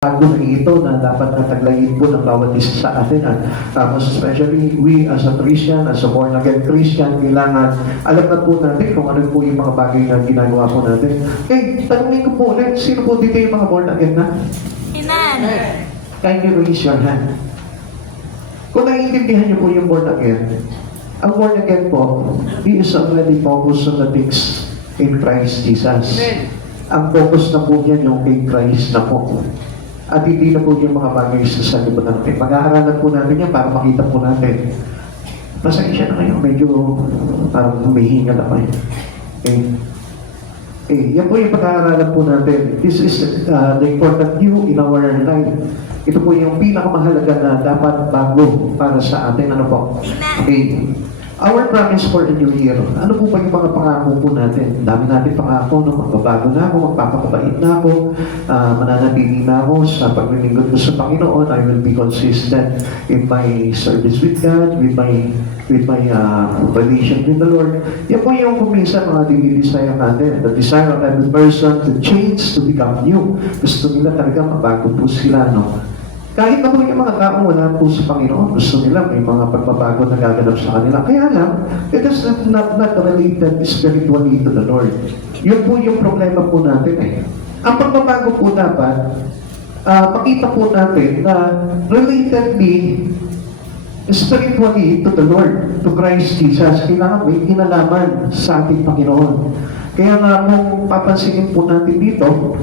bago ito na dapat nataglayin po ng bawat isa sa atin. Tapos especially we as a Christian, as a born again Christian, kailangan alam na po natin kung ano po yung mga bagay na ginagawa po natin. Tanungin ko po ulit, sino po dito yung mga born again na? Amen. Kindly raise your hand. Kung naiintindihan niyo po yung born again, ang born again po, he is already focused on the things in Christ Jesus. Amen. Ang focus na po niya yung kay Christ na po. At hindi na po yung mga bagay sa libutan natin. Pag-aaralan po natin yan para makita po natin. Pasensya na kayo, medyo parang humihinga na kayo. Yan po yung pag-aaralan po natin. This is the important view in our life. Ito po yung pinakamahalaga na dapat bago para sa atin. Ano po? Okay. Our promise for the new year. Ano po ba yung mga pangako po natin? Dami natin pangako, no? Magbabago na ako, magpapakabait na ako, mananatili na ako sa paglilingkod ko sa Panginoon. I will be consistent in my service with God, with my relation with the Lord. Yan po yung kuminsan mga dinidesire natin. The desire of every person to change, to become new. Gusto nila talaga mabago po sila, no? Kahit na po yung mga taong wala po sa Panginoon, gusto nila may mga pagbabago na gaganap sa kanila. Kaya lang, it is not related spiritually to the Lord. Yun po yung problema po natin . Ang pagbabago po dapat, makita po natin na relatedly spiritually to the Lord, to Christ Jesus. Kailangan may kinalaman sa ating Panginoon. Kaya nga kung papansinin po natin dito,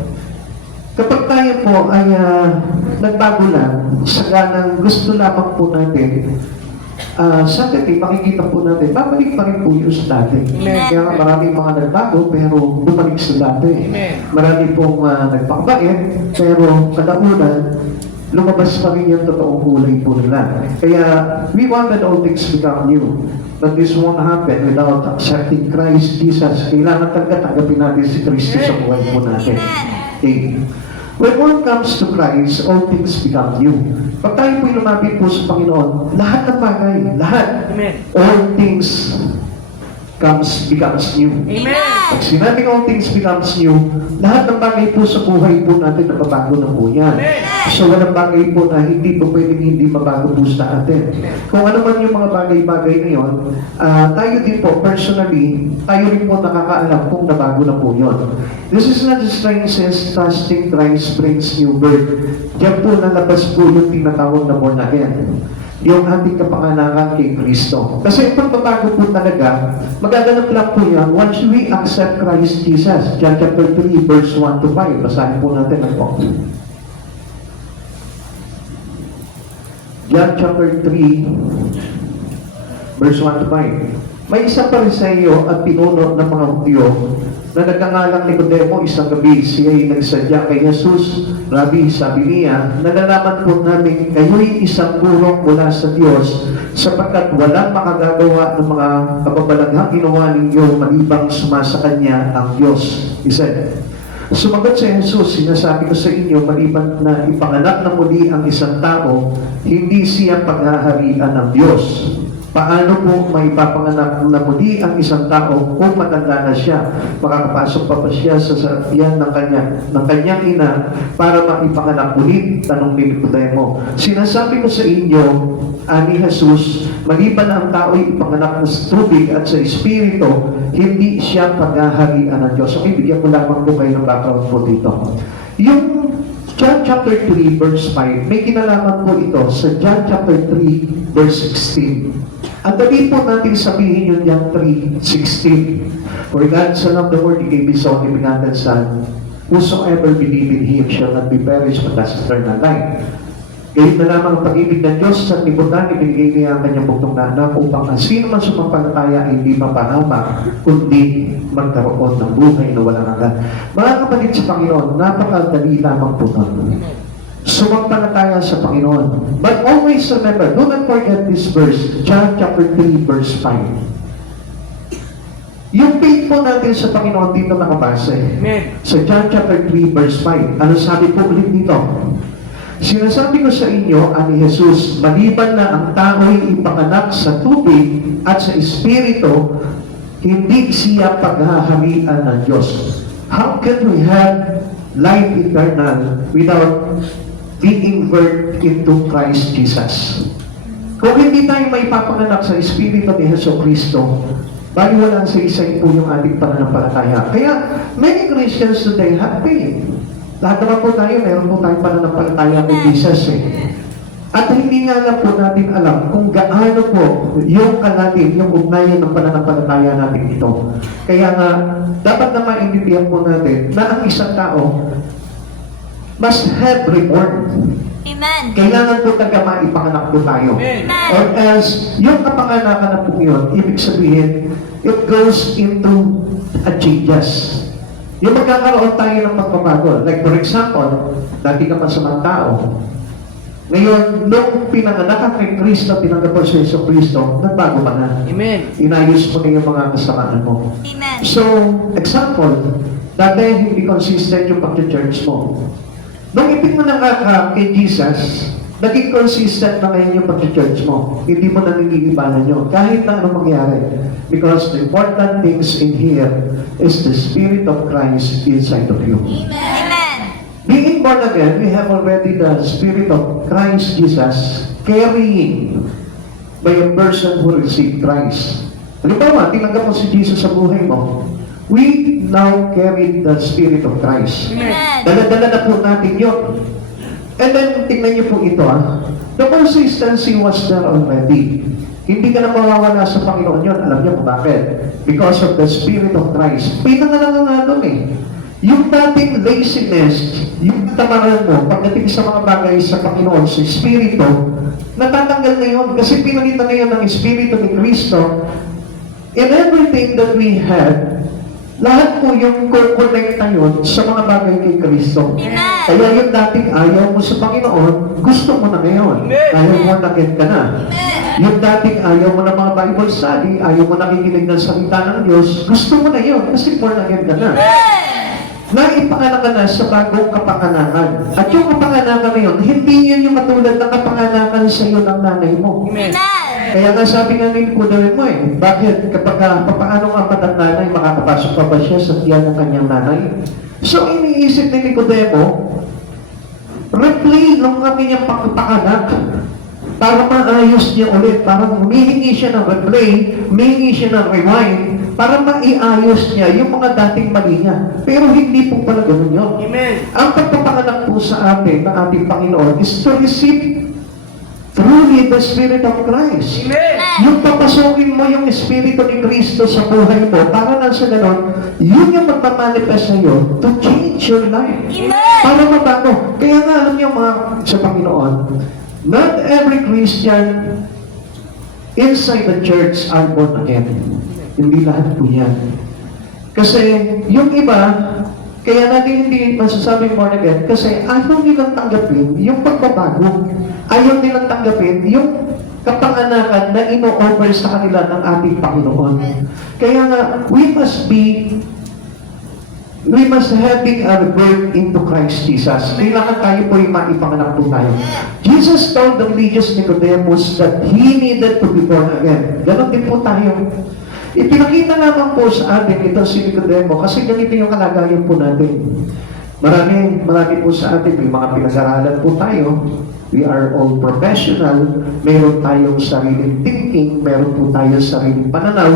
kapag tayo po ay nagbago lang, saganang gusto lamang po natin, sa dati, makikita po natin, babalik pa rin po yung sa dati. Kaya maraming mga nagbago, pero bumalik sa dati. Marami pong nagpakabait, pero kalaunan, lumabas pa rin yung totoong kulay po nila. Kaya, we want that all things become new. But this won't happen without accepting Christ Jesus. Kailangan talaga tanggapin natin si Kristo sa buhay po natin. Okay. When one comes to Christ, all things become new. Pag tayo po'y lumapit po sa Panginoon, lahat ng bagay, lahat, all things becomes new. Amen. Pag sinabi all things becomes new, lahat ng bagay po sa buhay po natin nababago na po yan. So walang bagay po na hindi po pwedeng hindi mabago po sa atin. Kung ano man yung mga bagay-bagay na yun, tayo din po, personally, tayo rin po nakakaalam kung nabago na po yun. This is not the strange says, trusting Christ brings new birth. Diyan po nalabas po yung tinatawag na born again. Yung ating kapanganakan kay Kristo. Kasi ang pagbabago po talaga, magaganap lang po yan once we accept Christ Jesus. John chapter 3, verse 1 to 5. Basahin po natin ang po. John chapter 3, verse 1 to 5. May isang Pariseo at pinuno ng mga Hudyo na nagngangalang Nicodemo isang gabi. Siya ay nagsadya kay Jesus. Rabbi, sabi niya, nalalaman po namin kayo'y isang gurong mula sa Diyos sapagkat walang makagagawa ng mga kababalaghang ginawa ninyo malibang sumasa Kanya ang Diyos. He said, sumagot si Jesus, sinasabi ko sa inyo, maliban na ipanganak na muli ang isang tao, hindi siya paghaharian ng Diyos. Paano po may papanganak na muli ang isang tao kung matanda na siya? Makakapasok pa ba siya sa sasakyan ng kanyang ina para maipanganak muli? Tanong ni Nicodemo. Sinasabi ko sa inyo, ani Jesus, maliban na ang tao'y ipanganak sa tubig at sa Espiritu, hindi siya paghaharian ng Diyos. Okay, bigyan ko lamang po kayo ng background po dito. Yung John chapter 3 verse 5, may kinalaman po ito sa John chapter 3 verse 16. Ang dali po natin sabihin yung John 3:16. For God so loved the world, He gave His only begotten Son. Whosoever believe in Him shall not be perished but has eternal life. Gayun na lamang ang pag-ibig ng Diyos sa libutan, ibinigay niya ang kanyang bugtong na anak upang ang sino man sumampalataya hindi mapahamak, kundi magkaroon ng buhay na walang hanggan. Mga kapatid sa Panginoon, napakadali lamang po nun. Sumampalataya sa Panginoon. But always remember, do not forget this verse, John chapter 3, verse 5. Yung faith po natin sa Panginoon dito nakabase. Sa John chapter 3, verse 5. Ano sabi po ulit dito? Sinasabi ko sa inyo, ani Jesus, maliban na ang tao'y ipanganak sa tubig at sa Espiritu, hindi siya paghaharian ng Diyos. How can we have life eternal without being birthed into Christ Jesus. Kung hindi tayo may papanganak sa Espiritu ni Hesus Kristo, baliwalang sa isa po yung ating pananampalataya. Kaya, many Christians today have faith. Lahat naman po tayo, meron po tayong pananampalataya kay Jesus At hindi nga lang po natin alam kung gaano po yung kalalim, yung ugnayan ng pananampalataya natin ito. Kaya nga, dapat na maintindihan po natin na ang isang tao must have reborn. Amen. Kailangan po talaga maipanganak po tayo. Or else, yung kapanganakan na po yun, ibig sabihin, it goes into a changes. Yung magkakaroon tayo ng pagbabago. Like for example, dati ka masamang tao. Ngayon, nung pinanganak ka kay Kristo, tinanggap mo si Yesu Kristo, nagbago ka na. Amen. Inayos mo na yung mga kasamaan mo. Amen. So, example, dati hindi consistent yung pag-church mo. Nung ipinanganak ka kay Jesus, naging consistent na ngayon yung pag-church mo. Hindi mo nangingibalan yun. Kahit na anong mangyari. Because the important things in here is the Spirit of Christ inside of you. Amen. Being born again, we have already the Spirit of Christ Jesus carrying by a person who received Christ. Halimbawa, tinanggap mo si Jesus sa buhay mo. We now carry the Spirit of Christ. Amen. Dala-dala na po natin yun. And then, tingnan niyo po ito The consistency was there already. Hindi ka na mawawala sa Panginoon yun. Alam niyo kung bakit? Because of the Spirit of Christ. Pinangalan nga doon Yung dating laziness, yung tamaran mo, pagdating sa mga bagay sa Panginoon, sa Espiritu, natatanggal na yun. Kasi pinalitan na yun ng Espiritu ni Kristo. In everything that we have, lahat po yung connect yun sa mga bagay kay Kristo. Amen. Kaya yung dating ayaw mo sa Panginoon, gusto mo na ngayon. Dahil born again ka na. Yung dating ayaw mo ng mga Bible study, ayaw mo nakikinig ng salita ng Diyos, gusto mo na yun kasi born again ka na. Naipanganak ka na sa bagong kapanganakan. At yung kapanganakan na yun, hindi yun yung katulad ng kapanganakan sa iyo ng nanay mo. Amen. Kaya nga sabi nga ni Nicodemo mo bakit kapag paano nga patang nanay, makakapasok pa ba siya sa tiyan ng kanyang nanay? So iniisip ni Nicodemo, replay nung kami niyang pagpapanak para maayos niya ulit. Parang humihingi siya ng replay, humihingi siya ng rewind, para maiayos niya yung mga dating mali niya. Pero hindi po pala ganun yun. Amen. Ang pagpapanganak po sa atin ng ating Panginoon is to receive truly the Spirit of Christ. Amen. Yung papasukin mo yung Espiritu ni Kristo sa buhay mo, para na sa ganon, yun yung magpamanifest sa iyo to change your life. Amen. Para mabago. Kaya nga alam niyo mga sa Panginoon, not every Christian inside the church are born again. Hindi lahat po yan. Kasi yung iba, kaya natin hindi masasabing born again kasi ayaw nilang tanggapin yung pagbabago. Ayaw nilang tanggapin yung kapanganakan na ino-offer sa kanila ng ating Panginoon. Kaya nga, we must having our birth into Christ Jesus. Kailangan tayo po yung maipanganak po tayo. Jesus told the religious Nicodemus that he needed to be born again. Ganon din po tayo. Ipinakita naman po sa atin ito si Nicodemo kasi ganito yung kalagayan po natin. Marami po sa atin, may mga pinag-aralan po tayo. We are all professional. Meron tayong sariling thinking, meron po tayong sariling pananaw.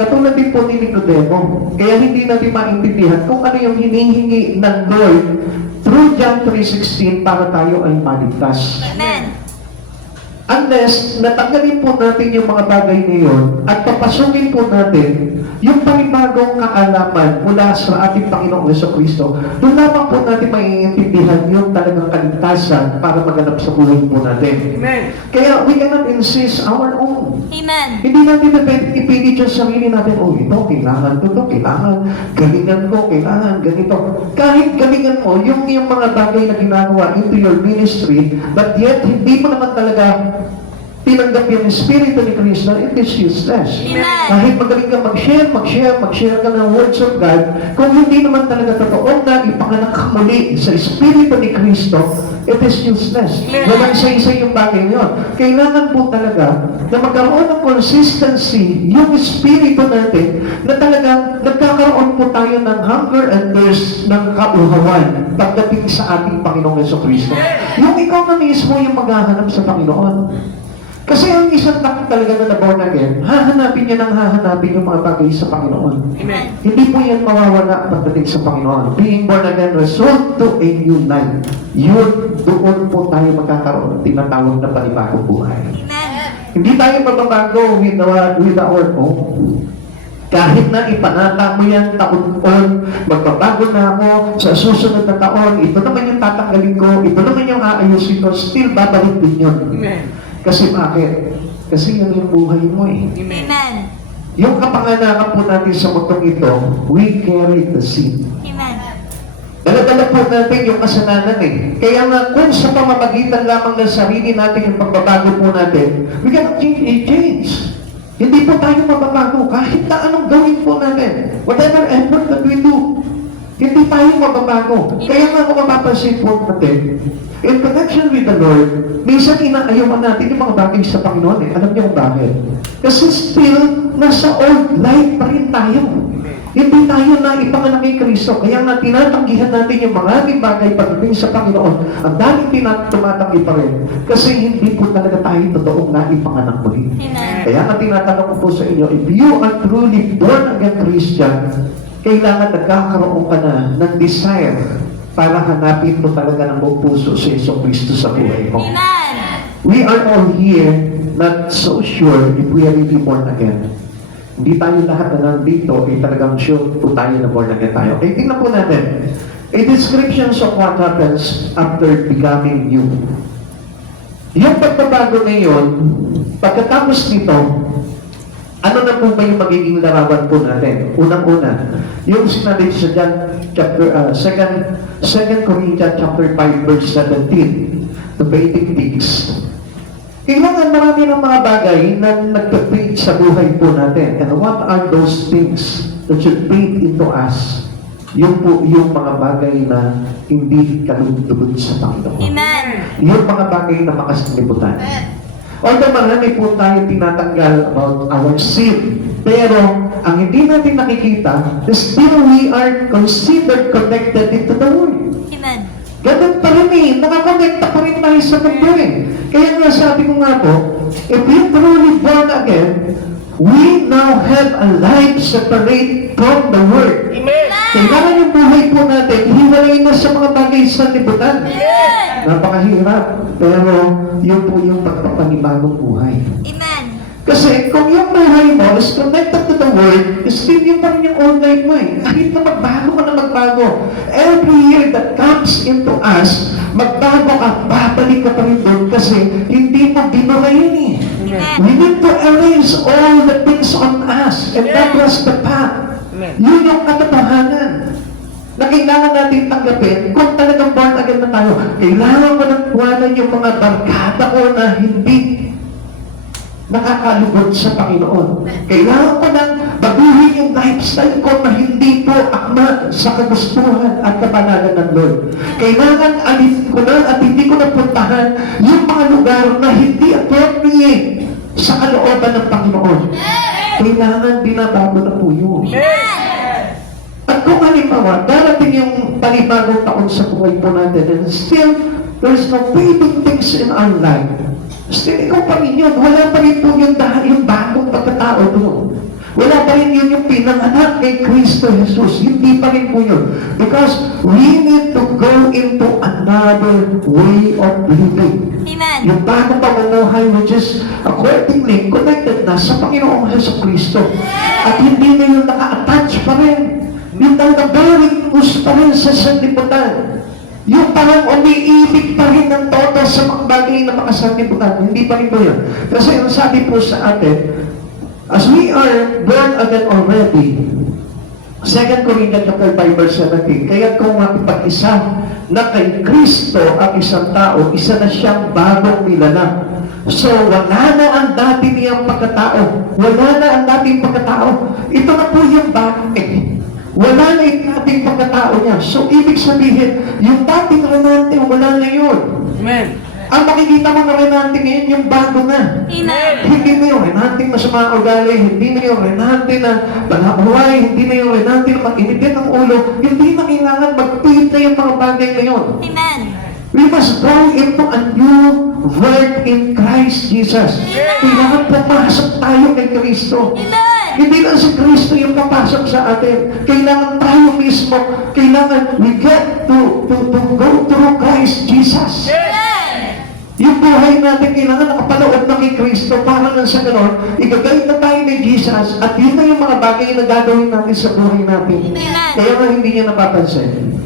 Katulad din po ni Nicodemo. Kaya hindi natin maintindihan kung ano yung hinihingi ng Lord through John 3:16 para tayo ay maligtas. Amen. Unless natanggalin po natin yung mga bagay na yun at papasukin po natin yung panibagong kaalaman mula sa ating Panginoong Jesucristo, doon lamang po natin maiintindihan yung talagang kaligtasan para maganap sa buhay po natin. Amen. Kaya we cannot insist our own. Amen. Hindi natin ipilit yung sarili natin, ito, kailangan ko, kailangan, galingan ko, kailangan, ganito. Kahit galingan mo, yung mga bagay na ginagawa into your ministry, but yet, hindi mo naman talaga tinanggap yung Espiritu ni Kristo, it is useless. Amen. Kahit magaling ka mag-share ka ng words of God, kung hindi naman talaga totoo na ipanganak ka muli sa Espiritu ni Kristo, it is useless. Amen. Walang isa-isa yung bagay yun. Kailangan po talaga na magkaroon ng consistency yung Espiritu natin na talagang nagkakaroon po tayo ng hunger and thirst ng kauhawan pagdating sa ating Panginoong Jesucristo. Yung ikaw na mismo yung maghahanap sa Panginoon. Kasi ang isang tao talaga na born again, hahanapin niya ng hahanapin yung mga bagay sa Panginoon. Amen. Hindi po yan mawawala pagdating sa Panginoon. Being born again result to a new life. Yun, doon po tayo magkakaroon ng tinatawag na panibagong buhay. Amen. Hindi tayo magbabago with our own. Kahit na ipanata mo yan taon-taon, magbabago na ako sa susunod na taon, ito naman yung tatanggalin ko, ito naman yung aayusin ko, still babalik din yun. Amen. Kasi bakit? Kasi yun yung buhay mo eh. Amen. Amen. Yung kapanganakan po natin sa mundong ito, we carry the sin. Amen. Dala-dala po natin yung kasalanan eh. Kaya nga kung sa pamamagitan lamang ng sarili natin yung pagbabago po natin, we cannot change. Hindi po tayo mababago kahit na anong gawin po natin. Whatever effort that we do, hindi tayo mababago. Kaya nga kung mapapansin po natin, in connection with the Lord, minsan inaayawan natin yung mga bagay sa Panginoon eh. Alam niyo kung bakit? Kasi still, nasa old life pa rin tayo. Hindi tayo na ipanganak kay Kristo. Kaya nga tinatanggihan natin yung maraming bagay pagdating sa Panginoon. Ang daming tumatanggi pa rin. Kasi hindi po talaga tayo totoong naipanganak muli. Amen. Kaya nga tinatanong ko po sa inyo, if you are truly born again Christian, kailangan nagkakaroon ka na ng desire para hanapin mo talaga ng buong puso si Yeso Cristo sa buhay mo. Amen. We are all here not so sure if we are really born again. Hindi tayo lahat na nandito ay talagang sure po tayo na born again tayo. Okay, tingnan po natin. A description of what happens after becoming new. Yung pagbabago ngayon, pagkatapos nito, ano na po ba yung magiging larawan po natin? Unang-una, yung sinabi sa John chapter 2 Corinthians chapter 5 verse 17, the basic things. Kailangan marami ng mga bagay na nagpe-paint sa buhay po natin. And what are those things that should paint into us? Yung po yung mga bagay na hindi kalugtugod sa Panginoon. Amen. Yung mga bagay na makasalibutan. Although marami po tayo tinatanggal about our sin. Pero ang hindi natin nakikita, still we are considered connected into the world. Amen. Ganun pa rin eh. Nakakonekta pa rin tayo sa mundo eh. Kaya nga sabi ko nga po, if we truly born again, we now have a life separate from the world. Amen. Kailangan yung buhay po natin, hiwalay na sa mga bagay sa libutan. Amen. Napakahirap. Pero yun po yung pagpapanibagong buhay. Amen. Kasi kung yung buhay mo is connected to the world, still yung pa rin yung old life mo eh. Kahit na magbago ka na magbago. Every year that comes into us, magbago ka, babalik ka pa rin doon kasi hindi mo binura yun eh. Amen. We need to erase all the things on us and that was the path. Amen. Yun yung katotohanan na kailangan natin tanggapin kung talagang born again na tayo. Kailangan ko nang kuwanan yung mga barkada ko na hindi nakakalugod sa Panginoon. Kailangan ko nang baguhin yung lifestyle ko na hindi po akma sa kagustuhan at kapanalan ng Lord. Kailangan alisin ko na at hindi ko napuntahan yung mga lugar na hindi appropriate sa kalooban ng Panginoon. Kailangan binabago na po yun. At kung halimbawa, darating yung panibagong taon sa buhay po natin and still, there's no fading things in our life. Still, ikaw pa rin yun. Wala pa rin po yung bagong pagkatao doon. Wala pa rin yun yung pinanganak kay Kristo Jesus. Hindi pa rin po yun. Because we need to go into another way of living. Amen. Yung bagong pamumuhay which is accordingly connected na sa Panginoong Hesus Kristo. At hindi na yung naka-attach pa rin. Yung talagang very close pa rin sa sanlibutan. Yung parang umiibig pa rin ng todo sa mga bagay na makasanlibutan. Hindi pa rin po yun. Kasi ang sabi po sa atin, as we are born again already, 2 Corinthians 5 verse 17, kaya kung makipag-isa na kay Kristo ang isang tao, isa na siyang bagong nilalang. So, wala na ang dati niyang pagkatao. Wala na ang dating pagkatao. Ito na po yung bagong wala na yung dating pagkatao niya. So, ibig sabihin, yung dating Renante, wala na yun. Amen. Ang makikita mo na Renante ngayon, yung bago na. Amen. Hindi na yung Renante masama ugali, hindi na yung Renante na panabuhay, hindi na yung Renante na mag-inipin ang ulo, hindi na kailangan mag-tweet na yung mga bagay na yun. Amen. We must go into a in Christ Jesus. Kailangan pumasok tayo kay Kristo. Amen. Hindi lang si Kristo yung papasok sa atin. Kailangan tayo mismo, kailangan we get to go through Christ Jesus. Amen. Yung buhay natin, kailangan nakapanood na kay Kristo para lang sa ganon, igagayad na tayo kay Jesus at yun na yung mga bagay na gagawin natin sa buhay natin. Amen. Kaya nga hindi niya napapansin.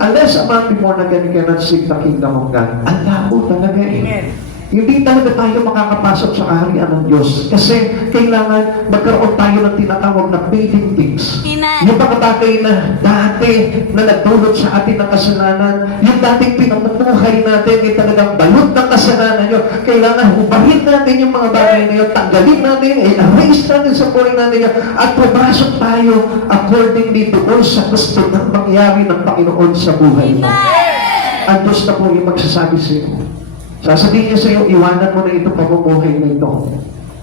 Unless a man be born again, cannot seek the kingdom of God. Ang labo talaga eh. Hindi talaga tayo makakapasok sa kaharian ng Diyos. Kasi kailangan magkaroon tayo ng tinatawag na fading things. Amen. Yung mga bagay na dati na nagdulot sa atin ng kasalanan, yung dating pinamumuhay natin ay talagang balot ng kasalanan nyo. Kailangan hubahin natin yung mga bagay na yun, tanggalin natin, i-erase natin sa buhay natin yun, at pumasok tayo accordingly doon sa gusto ng mangyari ng Panginoon sa buhay mo. Amen. Ang Diyos na po yung magsasabi sa iyo. Sasabihin niya sa iyo, iwanan mo na ito pamumuhay na ito.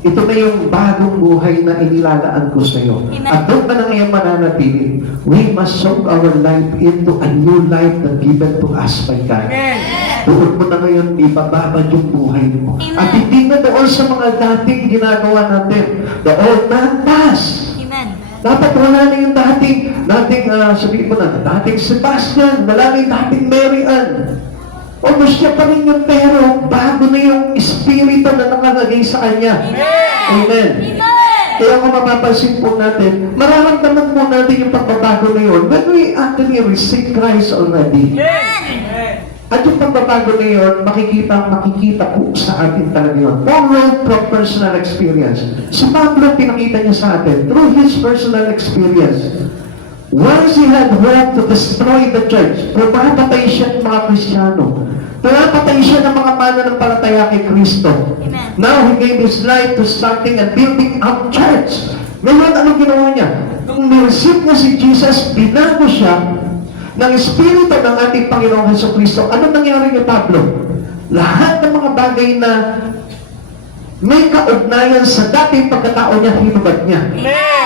Ito na yung bagong buhay na inilalaan ko sa iyo. Amen. At doon ka na ngayon mananatili. We must soak our life into a new life that given to us by God. Doon mo na ngayon ibababad yung buhay mo. Amen. At hindi na doon sa mga dating ginagawa natin. The old man passed. Amen. Dapat wala na yung dating sabihin mo na, dating Sebastian, wala na yung dating Mary Ann. O siya pa rin yung pero bago na yung espiritu na nakalagay sa kanya. Amen. Amen. Kaya kung mapapansin po natin, mararamdaman po natin yung pagbabago na yun when we actually receive Christ already. At yung pagbabago na yun, makikita po sa atin talaga yun. All from personal experience. Si Pablo, pinakita niya sa atin through his personal experience. Once he had hoped to destroy the church, pumapatay siya ng mga Kristiyano. Pumapatay siya ng mga mananampalataya kay Kristo. Amen. Now, he gave his life to starting and building up church. Ngayon, ano ginawa niya? Nung nireceive niya si Jesus, binago siya ng Espiritu ng ating Panginoong Hesus Kristo. Ano nangyari kay Pablo? Lahat ng mga bagay na may kaugnayan sa dating pagkatao niya, hinubad niya.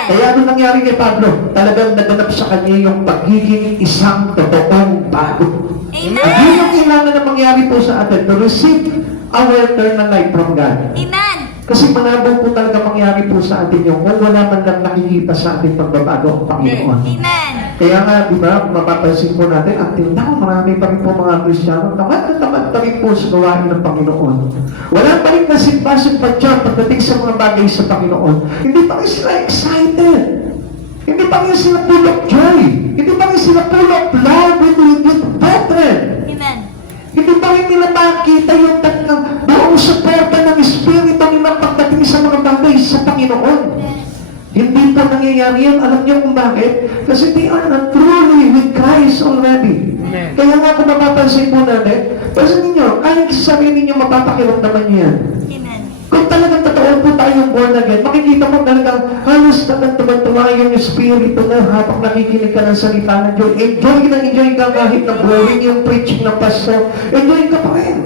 Kaya ano nangyari kay Pablo? Talagang naganap sa kanya yung pagiging isang totoong bago. Amen. At yun yung kailangan na mangyari po sa atin to receive our eternal life from God. Amen. Kasi malabo po talaga mangyari po sa atin yung kung wala man lang nakikita sa ating pagbabago ang Panginoon. Amen. Kaya nga, di ba, mapapansin po natin, until now, marami pa rin po mga Kristiyano, tamad na tamad pa rin po sa gawain ng Panginoon. Wala pa rin kasimpa-simpa dyan pagdating sa mga bagay sa Panginoon. Hindi pa rin sila excited. Hindi pa rin sila full of joy. Hindi pa rin sila full of love with brethren. Amen. Hindi pa rin nila makita yung buong suporta ng Espiritu nila pagdating sa mga bagay sa Panginoon. Hindi pa nangyayari yan. Alam niyo kung bakit? Kasi they are not truly with Christ already. Amen. Kaya nga kung mapapansin po natin, kasi ninyo, kahit sasabihin ninyo, mapapakiramdaman niyo yan. Amen. Kung talagang totoo po tayong born again, makikita mo talagang halos talagang tuman-tuwa yung Espiritu mo habang nakikinig ka ng salita ng Diyos. Enjoy ka kahit na boring yung preaching ng pastor. Enjoy ka pa rin.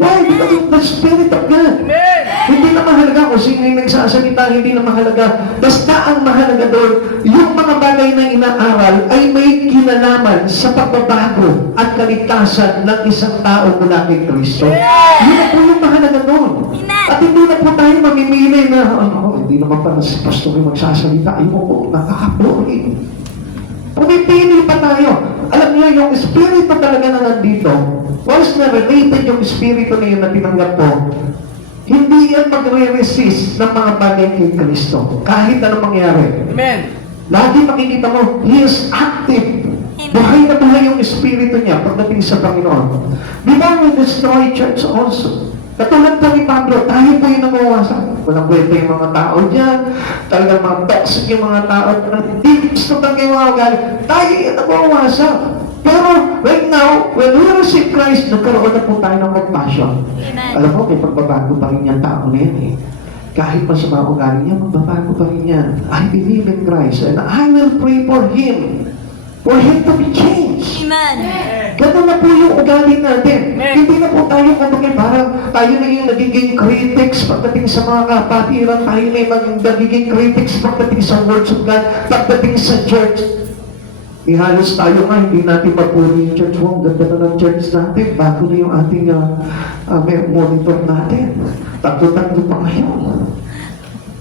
Why? Because of the Spirit of God. Amen. Hindi na mahalaga kung sino yung nagsasalita, hindi na mahalaga. Basta ang mahalaga doon, yung mga bagay na inaaral ay may kinalaman sa pagbabago at kaligtasan ng isang tao mula kay Kristo. Yun na po yung mahalaga doon. Amen. At hindi na po tayo mamimili na, hindi naman pa si pastor yung magsasalita. Ayoko, nakaka-boring. Pumipili pa tayo. Alam niyo, yung Espiritu talaga na nandito, once na related yung Espiritu na yun na tinanggap ko, hindi yan magre-resist ng mga bagay kay Kristo. Kahit anong mangyari. Amen. Lagi makikita mo, He is active. Amen. Buhay na buhay yung Espiritu niya pagdating sa Panginoon. Before we destroy church also, katulad po ni Pablo, tayo po yung nangawasan. Walang kwenta yung mga tao dyan. Talagang mga toxic yung mga tao. Hindi gusto lang yung mga ugali. Tayo yung nangawasan. Pero right now, when we receive Christ, nagkaroon na po tayo ng compassion. Amen. Alam mo, may pagbabago pa rin yung tao na yan eh. Kahit pa sa mga ugali niya, magbabago pa rin yan. I believe in Christ and I will pray for Him. For Him to be changed. Amen. Ganun na po yung ugali natin. Amen. Hindi na po tayo kumbaga parang tayo na yung nagiging critics pagdating sa mga kapatiran, tayo na yung nagiging critics pagdating sa words of God, pagdating sa church. Ihalos tayo nga, hindi natin mapuri yung church. Wow, ganda na ng church natin. Bago na yung ating monitor natin. Tatlo-tatlo pa ngayon.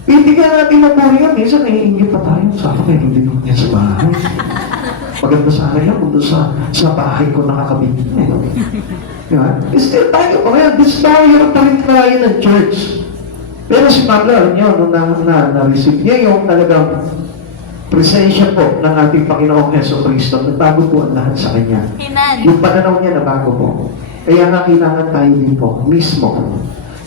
Hindi ka natin mapuri yan. Minsan naiingit pa tayo. Saka may hindi naman yan sa bahay. Maganda sa akin yan kung doon sa bahay ko nakakabit na eh. Diba? Still tayo pa ngayon. This tayo yung tarin-tarayan ng church. Pero si Pablo, alam niyo, nung na-receive niya yung talagang presensya po ng ating Panginoong Heso Kristo, nagbago po ang lahat sa Kanya. Amen. Yung pananaw niya nabago po. Kaya nga kailangan tayo din po, mismo.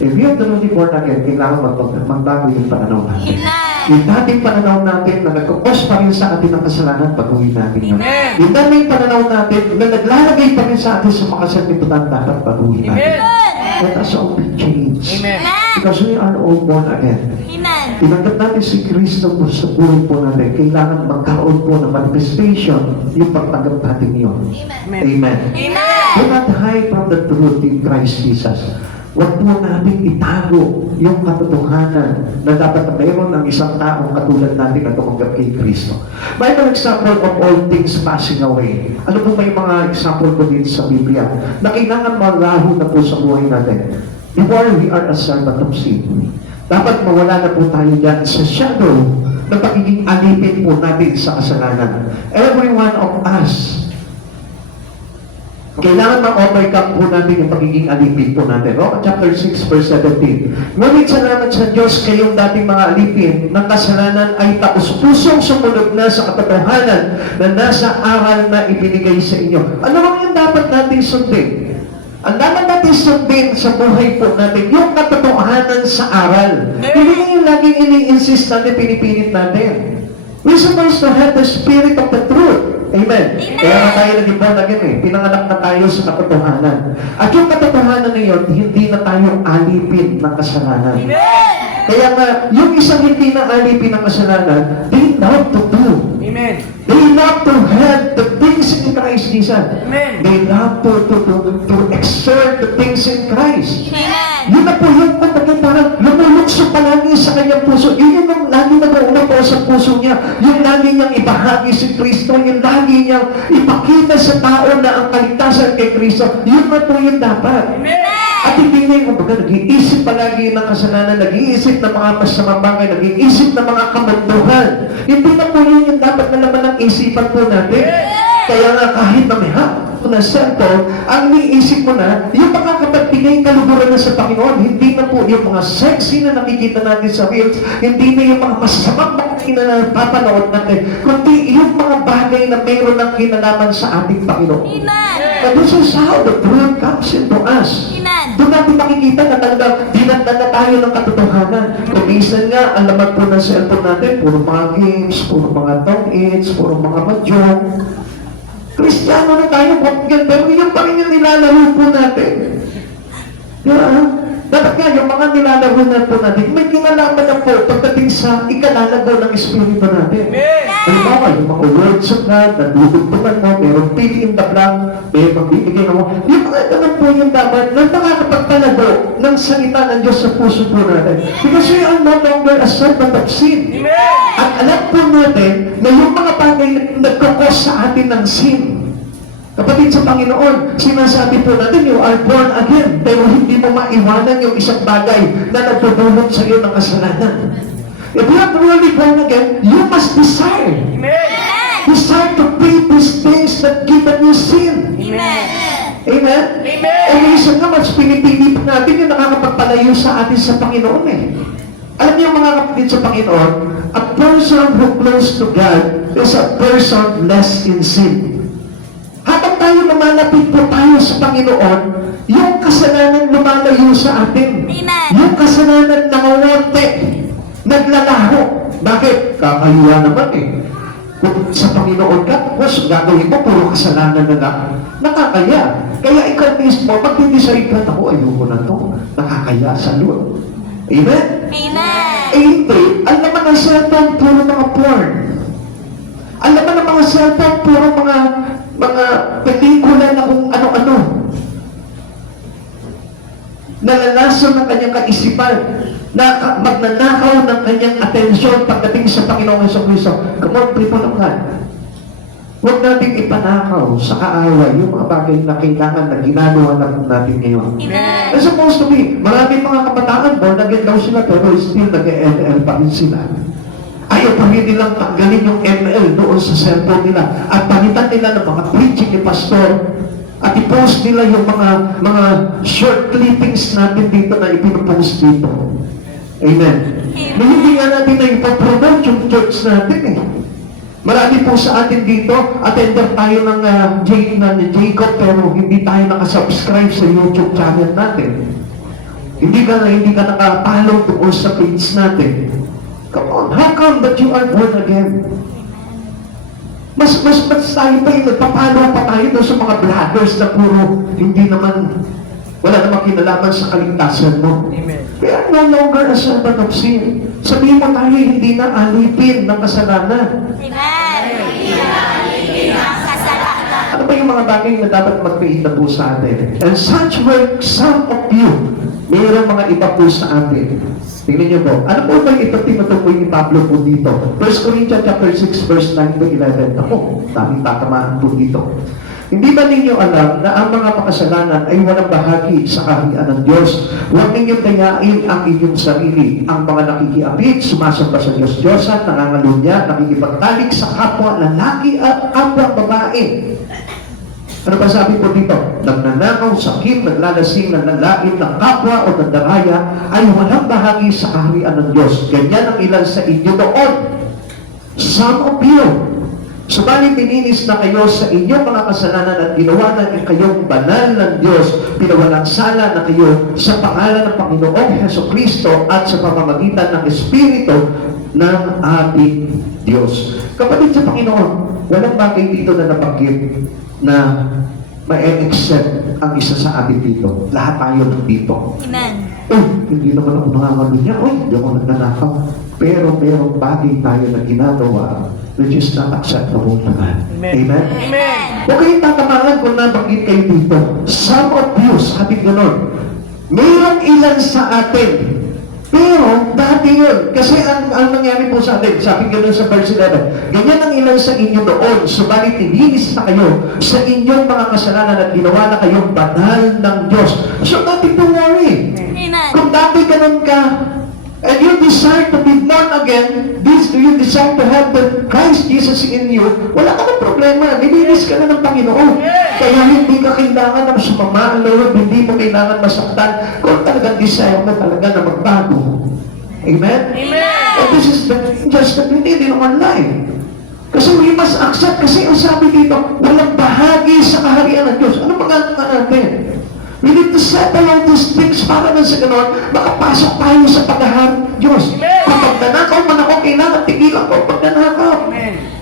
If you have the newly born again, kailangan magbago yung pananaw natin. Amen. Yung dating pananaw natin na nagkakos pa rin sa atin ng kasalanan, baguhin natin yun. Amen. Yung dating pananaw natin na naglalagay pa rin sa atin sa makasanlibutan, dapat baguhin natin. Let us all be changed. Amen. Because we are all born again. Amen. Tinanggap natin si Kristo po sa buhay po natin. Kailangan magkaroon po ng manifestation yung pagtanggap natin yun. Amen. Amen. Do not hide from the truth in Christ Jesus. Huwag po natin itago yung katotohanan na dapat na mayroon ng isang taong katulad natin na tumanggap kay Kristo. May an example of all things passing away. Ano po may mga example po din sa Biblia na kailangan malaho na po sa buhay natin. Before we are a servant of sin, dapat mawala na po tayo yan sa shadow na pagiging alipin po natin sa kasalanan. Every one of us, kailangan ma-overcome po natin yung pagiging alipin po natin. Roma chapter 6 verse 17. Ngunit salamat sa Diyos kayong dating mga alipin ng kasalanan ay taus-pusong sumunod na sa katotohanan na nasa aral na ibinigay sa inyo. Ano bang yung dapat natin sundin? Ang dapat natin sundin sa buhay po natin, yung katotohanan sa aral. Hindi yung laging ini-insist natin, pinipilit natin. We're supposed to have the spirit of the truth. Amen. Kaya nga tayo naging born again eh. Pinanganak na tayo sa katotohanan. At yung katotohanan na yun, hindi na tayo alipin ng kasalanan. Kaya nga, yung isang hindi na alipin ng kasalanan, they love to do. Amen. They love to have the things in Christ Jesus. Amen. They love to exert the things in Christ. Amen. Yun na po yung parang lumulukso palagi sa kanyang puso. Yun yung lagi nag-uuna po sa puso niya. Yung lagi niyang ibahagi si Kristo. Yung lagi niyang ipakita sa tao na ang kaligtasan kay Kristo. Yun na po yung dapat. At hindi na yung kumbaga, nag-iisip palagi ng kasalanan, nag-iisip ng mga masamang bagay, nag-iisip ng mga kamanduhan. Hindi na po yun yung dapat na naman ang isipan po natin. Kaya nga kahit na may hapon na cellphone, ang niisip mo na, yung makakapagbigay kaluguran na sa Panginoon, hindi na po yung mga sexy na nakikita natin sa reels, hindi na yung mga masamang bagay na napapanood natin, kundi yung mga bagay na mayroon ng kinalaman sa ating Panginoon. Amen. And this is how the truth comes into us. Amen. Doon natin makikita na talagang dinagdag na tayo ng katotohanan. Kung minsan nga, ang laman po ng cellphone natin, puro mga games, puro mga tong-its, puro mga madyong. Kristiyano na tayo, pero yung pa rin yung nilalaro po natin. Dapat nga, yung mga nilalaro na po natin, may kinalaman na po pagdating sa ikalalago ng Espiritu natin. Halimbawa, yung mga words of God, nadudugtungan mo, mayroong fill in the blank, may magbibigay mo. Yung mga ganun po yung dapat na nakakapagpalago ng salita ng Diyos sa puso po natin. Because we are no longer a servant of sin. At alam po natin na yung mga bagay na nagkakos sa atin ng sin. Kapatid sa Panginoon, sinasabi po natin, you are born again, pero hindi mo maiwanan yung isang bagay na nagdudulot sa iyo ng kasalanan. If you are really born again, you must desire. Amen. Desire to pay these things that give you sin. Amen. Amen? Amen. O minsan nga, mas pinipili pa natin yung nakakapagpalayo sa atin sa Panginoon eh. Alam niyo mga kapatid sa Panginoon, a person who close to God is a person less in sin. Habang tayo lumalapit po tayo sa Panginoon, yung kasalanan lumalayo sa atin. Amen. Yung kasalanan nangawanti, naglalaho. Bakit? Kakahiya naman eh. Kung sa Panginoon ka, tapos gagawin mo, puro kasalanan na lang. Nakakaya. Kaya ikaw mismo, pag-decide ka, ako, ayoko na to. Nakakaya sa Lord. Amen? Amen. Eh hindi, ang naman ng cellphone, puro mga porn. Ang naman ng mga cellphone, puro mga pelikula na kung ano-ano. Nalalason ng kanyang kaisipan, na magnanakaw ng kanyang atensyon pagdating sa Panginoong Hesus Kristo. Come on, people of God. Huwag nating ipanakaw sa kaaway yung mga bagay na kailangan na ginagawa na natin ngayon. Amen. As supposed to be, maraming mga kabataan, born again daw sila, pero still nag-ML pa rin sila. Ayaw pa rin nilang tanggalin yung ML doon sa cellphone nila at palitan nila ng mga preaching ni pastor at i-post nila yung mga short clippings natin dito na ipinopost dito. Amen. Na hindi nga natin na ipapromote yung church natin eh. Marami po sa atin dito, attender tayo ng Jacob, pero hindi tayo nakasubscribe sa YouTube channel natin. Hindi ka nakapollow doon sa page natin. Come on, how come that you are born again? Mas tayo pa yung nagpapalo pa tayo doon sa mga vloggers na puro hindi naman, wala namang kinalaman sa kaligtasan mo. Amen. Kaya no longer a servant of sin. Sabihin mo tayo hindi na alipin ng kasalanan. Amen. Ang kasalanan. Ano ba yung mga bagay na dapat magpiit na po sa atin? And such were some of you. Mayroong mga iba po sa atin. Tingnan niyo po. Ano po ba ito tinutukoy ni Pablo po dito? 1 Corinthians chapter 6 verse 9 to 11. Ako, daming tatamaan po dito. Hindi ba ninyo alam na ang mga makasalanan ay walang bahagi sa kaharian ng Diyos? Huwag ninyong dayain ang inyong sarili. Ang mga nakikiapit, sumasamba sa Diyos-Diyosan, nangangalunya, nakikipagtalik sa kapwa lalaki at kapwa babae. Ano ba sabi po dito? Nagnanakaw, sakit, naglalasing, nanlalain ng kapwa o nandaraya ay walang bahagi sa kaharian ng Diyos. Ganyan ang ilan sa inyo doon. Some of you. Subalit tininis na kayo sa inyong mga kasalanan at ginawa na kayong banal ng Diyos, pinawalang sala na kayo sa pangalan ng Panginoong Hesukristo at sa pamamagitan ng Espiritu ng ating Diyos. Kapatid sa Panginoon, walang bagay dito na nabanggit na ma-accept ang isa sa atin dito. Lahat tayo dito. Amen. Hindi naman ako nangangalunya. Hindi ako nagnanakaw. Pero merong bagay tayo na ginagawa which is not acceptable naman. Amen. Amen? Amen. Huwag kayong tatamaan kung nabanggit kayo dito. Some of you, sabi ganon, mayroong ilan sa atin. Pero, dati yun. Kasi ang nangyari po sa atin, sabi ganon sa verse 11, ganyan ang ilan sa inyo doon, subalit nilinis na kayo sa inyong mga kasalanan at ginawa na kayong banal ng Diyos. So, nothing to worry. Amen. Kung dati ganun ka, and you desire to be born again, you desire to have the Christ Jesus in you, wala ka ng problema. Nilinis ka na ng Panginoon. Kaya hindi ka kailangan ng sumama ang loob, hindi mo kailangan masaktan kung talagang desire mo talaga na magbago. Amen? Amen. And this is just the beauty in our life. Kasi we must accept, kasi ang sabi dito, walang bahagi sa kaharian ng Diyos. Ano magagawa natin? We need to settle all these things para na sa ganon, makapasok tayo sa paghahari ng Diyos. Kapag nanakaw man ako, kailangan tigilan ko pag nanakaw.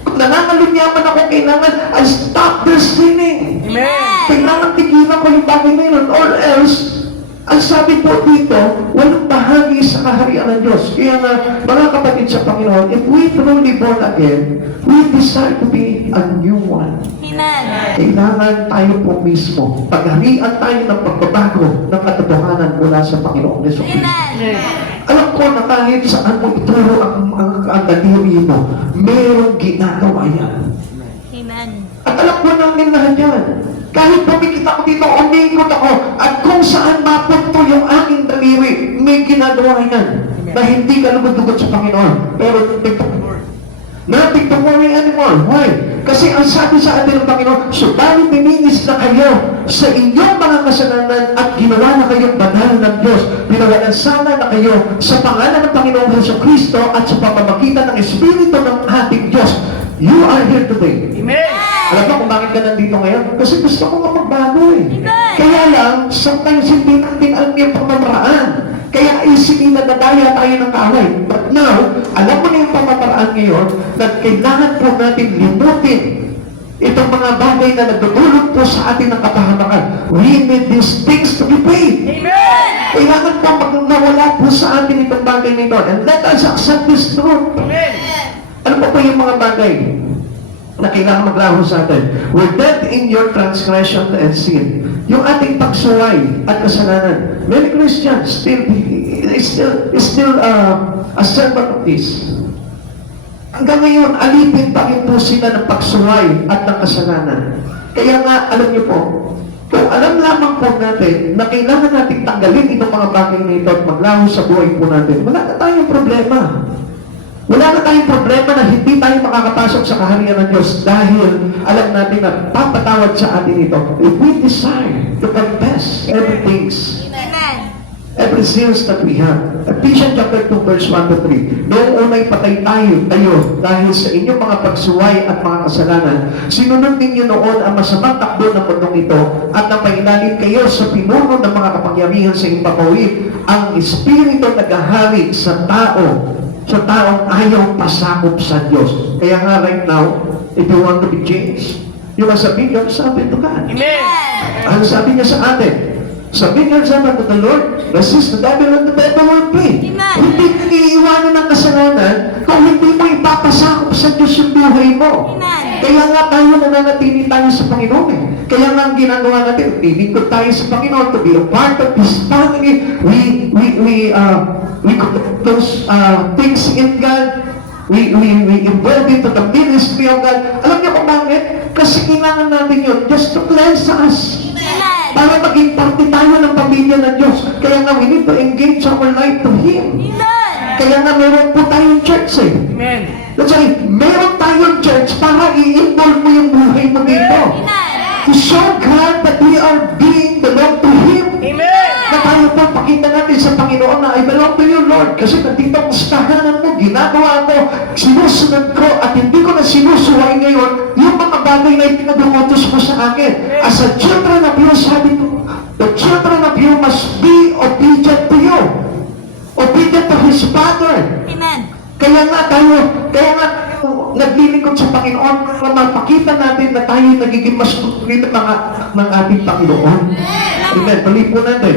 Kung nanangalunya man ako, kailangan I stop the sinning. Amen. Kailangan tigilan ko yung bagay na yun, or else, ang sabi po dito, walang bahagi sa kaharian ng Diyos. Kaya nga, mga kapatid sa Panginoon, if we truly born again, we desire to be a new one. Amen. Kailangan tayo po mismo. Pagharian tayo ng pagbabago ng katotohanan mula sa Panginoong Jesucristo. Amen. Alam ko na kahit saan mo ituro ang daliri mo, merong ginagawa yan. Amen. At alam ko namin lahat yan. Kahit pumikita ko dito, umikot ako, at kung saan mapunto yung aking daliri, may ginagawa yan. Na hindi ka lumudugod sa Panginoon. Pero nothing to worry anymore. Why? Kasi ang sabi sa atin ng Panginoon, subalit nininis na kayo sa inyong mga kasalanan at ginawa na kayong banal ng Diyos. Pinawalan sana na kayo sa pangalan ng Panginoong Hesukristo at sa pamamagitan ng Espiritu ng ating Diyos. You are here today. Amen. Alam mo kung bakit ka nandito ngayon? Kasi gusto ko nga magbago eh. Amen. Kaya lang, sometimes hindi natin alam yung pamamaraan. Kaya isipin na nadaya tayo ng kaaway. But now, alam mo na yung pamamaraan ngayon na kailangan po natin limutin itong mga bagay na nagdudulot po sa atin ng kapahamakan. We need these things to be paid. Amen. Kailangan po nawala po sa atin itong bagay na ito. And let us accept this truth. Amen. Ano po yung mga bagay na kailangan maglaho sa atin? We're dead in your transgression and sin. Yung ating pagsuway at kasalanan. Many Christians still a servant of this. Hanggang ngayon, alipin pa rin po sila ng pagsuway at ng kasalanan. Kaya nga, alam niyo po, kung alam lamang po natin na kailangan natin tanggalin itong mga bagay na ito at maglaho sa buhay po natin, wala na tayong problema. Wala na tayong problema na hindi tayo makakapasok sa kaharian ng Diyos dahil alam natin na papatawad sa atin ito. If we decide to confess everything, Amen. every sins that we have. Ephesians chapter 2 verse 1 to 3. Noong unay patay tayo dahil sa inyong mga pagsuway at mga kasalanan. Sinunod ninyo noon ang masamang takbo ng mundong ito at napailalim kayo sa pinuno ng mga kapangyarihan sa impapawid. Ang Espiritu naghahari sa taong ayaw pasakop sa Diyos. Kaya nga right now, if you want to be changed, you must submit yourself to God. Amen. Ano sabi niya sa atin? Submit yourself unto the Lord, resist the devil and the devil will flee. Amen. Hindi iiwanan ng kasalanan kung hindi mo ipapasakop sa Diyos yung buhay mo. Amen. Kaya nga tayo nananatili tayo sa Panginoon eh. Kaya nga ang ginagawa natin, lilingkod tayo sa Panginoon to be a part of His family. We commit those things in God. We involve into the ministry of God. Alam niyo kung bakit? Kasi kailangan natin yun just to cleanse us. Amen. Para maging parte tayo ng pamilya ng Diyos. Kaya nga we need to engage our life to Him. Amen. Kaya nga meron po tayong church eh. Amen. That's why, meron tayong church para i-involve mo yung buhay mo dito. Amen. To show God that we are being belong to Him. Amen. Na tayo po, pakita natin sa Panginoon na I belong to you, Lord. Kasi nandito ang tahanan mo, ginagawa ko, sinusunod ko, at hindi ko na sinusuway ngayon yung mga bagay na ipinadumotos mo sa akin. As a children of you, sabi ko, the children of you must be obedient to you. Obedient to His Father. Amen. Kaya nga naglilingkod sa Panginoon para mapakita natin na tayo nagiging mas konkrete ng ating Panginoon. Amen. Tuloy po natin.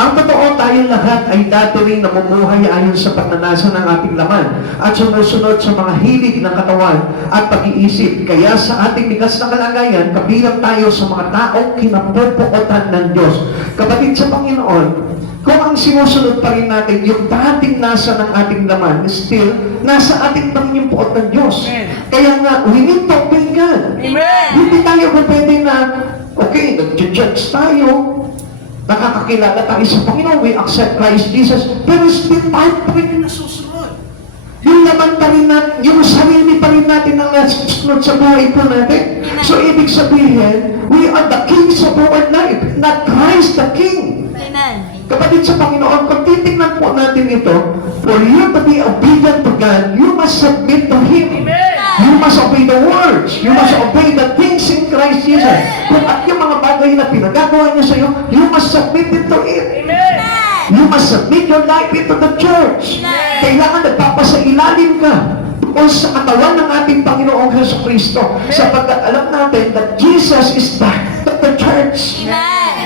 Ang totoo, tayong lahat ay dati rin namumuhay ayon sa pagnanasa ng ating laman at sumusunod sa mga hilig ng katawan at pag-iisip. Kaya sa ating bigas na kalagayan, kabilang tayo sa mga taong kinapupuotan ng Diyos. Kapatid sa Panginoon, kung ang sinusunod pa rin natin, yung dating nasa ng ating laman, still, nasa ating Panginoon ng Diyos. Kaya nga, we need to obey God. Amen. Hindi tayo pwede na, okay, nag-church tayo, nakakakilala tayo sa Panginoon, we accept Christ Jesus, pero still tayo pa rin nasusunod. Yung laman pa rin natin, yung sarili pa rin natin ang nasusunod sa buhay po natin. So, ibig sabihin, we are the kings of our life, not Christ the King. Amen. Kapatid sa Panginoon, kung titignan po natin ito, for you to be obedient to God, you must submit to Him. You must obey the words. You must obey the things in Christ Jesus. Kung at yung mga bagay na pinagagawa niya sa iyo, you must submit it to it. You must submit your life into the church. Kailangan nagpapasailalim ka tungkol sa katawan ng ating Panginoong Jesucristo. Sapagkat alam natin that Jesus is the head of the church.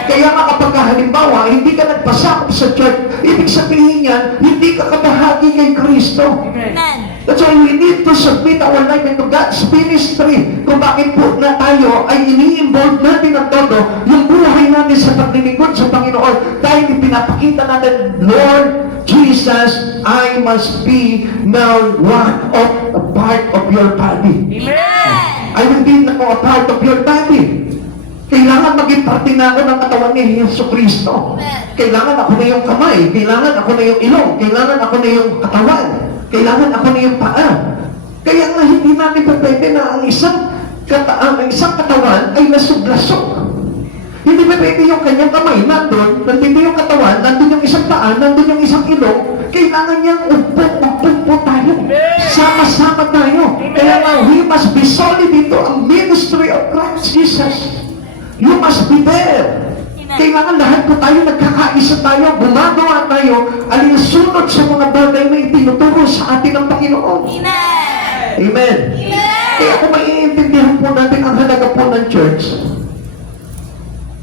Kaya nga kapag halimbawa, hindi ka nagpasakop sa church, ibig sabihin yan, hindi ka kabahagi kay Kristo. Amen. That's why we need to submit our life into God's ministry. Kung bakit po na tayo ay ini-involve natin ang todo, yung buhay natin sa paglilingkod sa Panginoon, dahil ipinapakita natin, Lord Jesus, I must be now one of a part of your body. Amen. I will be now a part of your body. Kailangan maging parte na ako ng katawan ni Yesu Cristo. Kailangan ako na yung kamay, kailangan ako na yung ilong, kailangan ako na yung katawan, kailangan ako na yung paa. Kaya nga hindi natin pwede na ang isang katawan ay nasublasok. Hindi pwede yung kanyang kamay, nandun yung katawan, nandun yung isang paa, nandun yung isang ilong, kailangan niyang upo tayo. Sama-sama tayo. Kaya nga, we must be solid dito ang ministry of Christ Jesus. You must be there. Kailangan lahat po tayo, nagkakaisa tayo, gumagawa tayo, alinsunod sa mga bagay na itinuturo sa atin ng Panginoon. Amen. Amen. Kaya kung maiintindihan po natin ang halaga po ng church,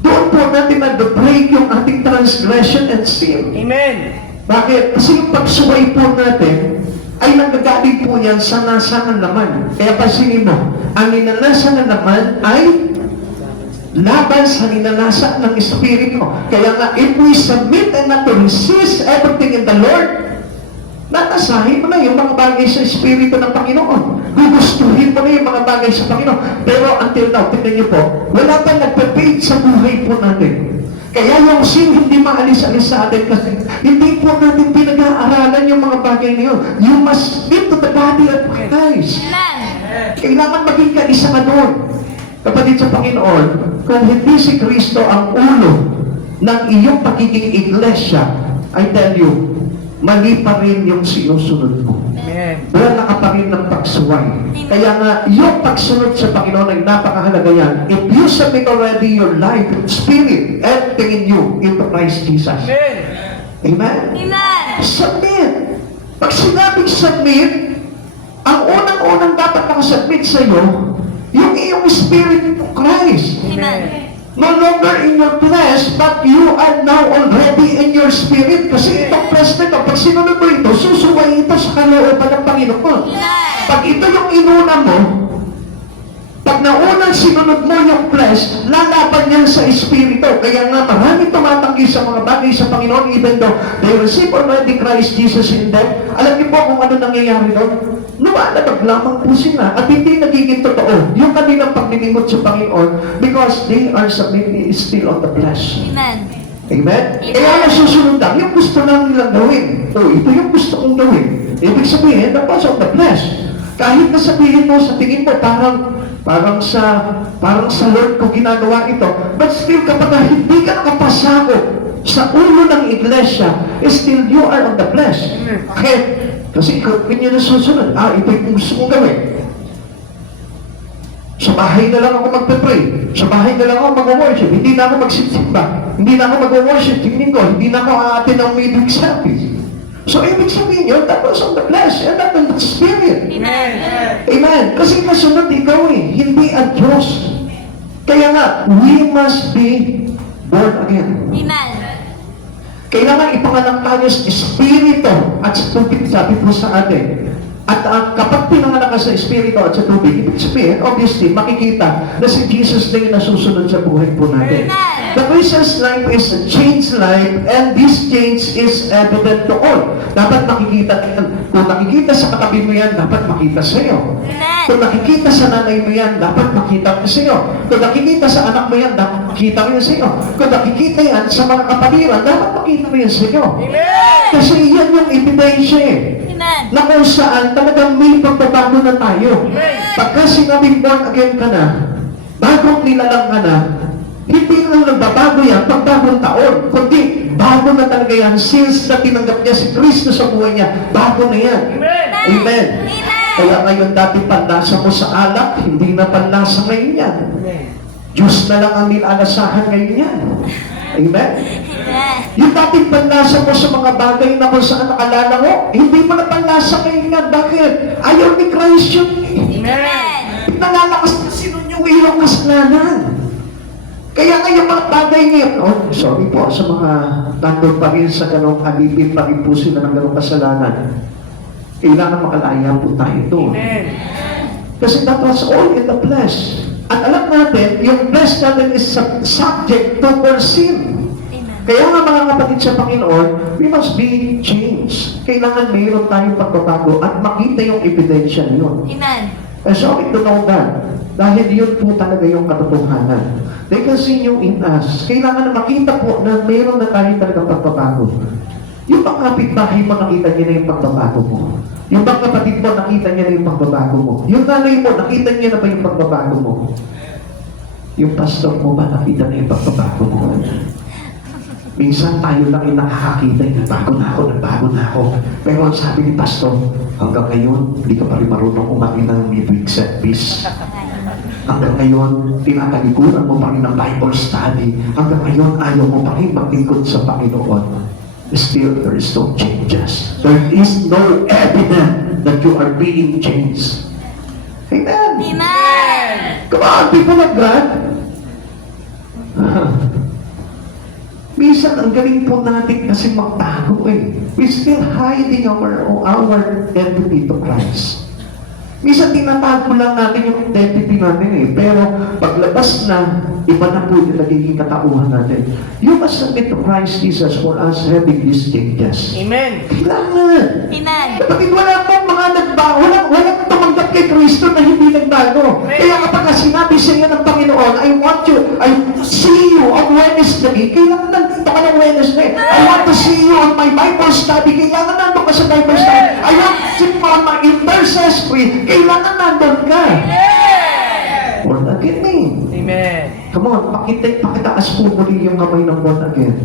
doon po natin nag-break yung ating transgression and sin. Amen. Bakit? Kasi yung pagsuway po natin ay nanggagaling po yan sa nasa ng laman. Kaya pansinin mo, ang ninanasa ng laman ay laban sa ninanasa ng Espiritu. Kaya nga, if we submit and not to resist everything in the Lord, Natasahin mo na yung mga bagay sa Espiritu ng Panginoon. Gugustuhin mo na yung mga bagay sa Panginoon. Pero until now, tingnan niyo po, wala tayong nagpe-paid sa buhay po natin. Kaya yung sin hindi maalis-alis sa atin kasi hindi po natin pinag-aaralan yung mga bagay na yun. You must fit to the body of Christ. Amen. Kailangan maging kaisa ka doon. Kapatid sa Panginoon, kung hindi si Kristo ang ulo ng iyong pagiging iglesia, I tell you, mali pa rin yung sinusunod mo. Wala ka pa rin ng pagsuway. Kaya nga, yung pagsunod sa Panginoon ay napakahalaga yan. If you submit already your life, spirit, entering you into Christ Jesus. Amen? Amen. Submit. Pag sinabing submit, ang unang-unang dapat nakasubmit sa iyo, yung iyong spirit to Christ. Amen. No longer in your flesh, but you are now already in your spirit. Kasi itong flesh na ito, pag sinunod mo ito, susuway ito sa kalooban ng Panginoon. Amen. Pag ito yung inuna mo, pag naunang sinunod mo yung flesh, lalaban yan sa espiritu. Kaya nga marami tumatanggi sa mga bagay sa Panginoon, even though they receive already Christ Jesus in them. Alam niyo po kung ano nangyayari doon? Lumalabag lamang po sila at hindi nagiging totoo yung kanilang pagniningot sa Panginoon because they are submitting still on the flesh. Amen. Amen? Kaya nasusunod lang, yung gusto lang nilang gawin. O, ito yung gusto kong gawin. Ibig sabihin, that was on the flesh. Kahit na sabihin mo sa tingin mo, parang sa Lord ko ginagawa ito, but still kapag hindi ka nakapasakot sa ulo ng iglesia, still you are on the flesh. Okay? Kasi ikaw, kanya nasusunod, ito yung gusto kong gawin. Sa bahay na lang ako magpe-pray. Sa bahay na lang ako mag-worship. Hindi na ako magsisimba. Hindi na ako mag-worship. Tingin ko, hindi na ako aatin ng midweek service. So, ibig sabihin yun, that was on the flesh and not on the spirit. Amen. Amen. Kasi nasunod ikaw hindi ang Diyos. Kaya nga, we must be born again. Amen. Kailangan ipanganak tayo sa Espiritu at sa tubig, sabi po sa atin. At kapag pinanganak ka sa Espiritu at sa tubig, ibig sabihin, obviously, makikita na si Jesus na yung nasusunod sa buhay po natin. Amen. The Christian's life is a changed life and this change is evident to all. Dapat makikita yan. Kung nakikita sa katabi mo yan, dapat makita sa iyo. Amen. Kung nakikita sa nanay mo yan, dapat makita rin sa iyo. Kung nakikita sa anak mo yan, dapat makita rin sa iyo. Kung nakikita yan sa mga kapatiran, dapat makita rin sa iyo. Kasi yan yung ebidensya Amen. na kung saan talagang may pagbabago na tayo. Pagka sinabing born again ka na, bagong nilalang ka na, hindi lang nagbabago yan pag bagong taon, kundi bago na talaga yan since na tinanggap niya si Kristo sa buhay niya, bago na yan. Amen. Kaya ngayon dati panlasa mo sa alak, hindi na panlasa ngayon yan. Diyos na lang ang nilalasahan ngayon yan. Amen? Amen. Yung dating panlasa mo sa mga bagay na kung saan nakalala mo, hindi mo na panlasa ngayon yan. Bakit? Ayaw ni Christ yun. Amen. Nalalakas na sinun yung iyong kasalanan. Kaya nga yung mga bagay ngayon, sorry po sa mga nandun pa rin sa ganong alipin pa rin po sila ng ganong kasalanan. Kailangan makalaya po tayo doon. Kasi that was all in the flesh. At alam natin, yung flesh natin is subject to our sin. Amen. Kaya nga mga kapatid sa Panginoon, we must be changed. Kailangan mayroon tayong pagbabago at makita yung ebidensya niyon. Amen. And sorry to know that. Dahil yun po talaga yung katotohanan. They can see you in us. Kailangan na makita po na mayroon na tayo talagang pagbabago. Yung mga kapitbahay mo, nakita niya na yung pagbabago mo. Yung mga kapatid mo, nakita niya na yung pagbabago mo. Yung nanay mo, nakita niya na ba yung pagbabago mo? Yung pastor mo ba, nakita na yung pagbabago mo? Minsan tayo lang yung nakakakita, nagbago na ako. Pero ang sabi ni pastor, hanggang ngayon, hindi ka pa rin marunong umamin ng midweek service. Hanggang ngayon, tinatalikuran mo pa rin ng Bible study. Hanggang ngayon, ayaw mo pa rin maglingkod sa Panginoon. Still, there is no changes. There is no evidence that you are being changed. Amen. Amen. Come on, people of God. Minsan, ang galing po natin kasi magtago We still hiding our identity to Christ. Minsan tinatago lang natin yung identity natin eh. Pero paglabas na, iba na po yung nagiging katauhan natin. You must submit to Christ Jesus for us having these changes. Amen. Kailangan. Amen. Kapatid, wala pong mga nagbago, walang tumanggap kay Kristo na hindi nagbago. Kaya kapag sinabi sa iyo ng Panginoon, I want to see you on Wednesday, kailangan nandito ka ng Wednesday. I want to see you on my Bible study, kailangan nandito ka sa Bible study. I want to see you on my intercessory, kailangan nandun ka. Born again eh. Amen. Come on, pakitaas po muli yung kamay ng born again.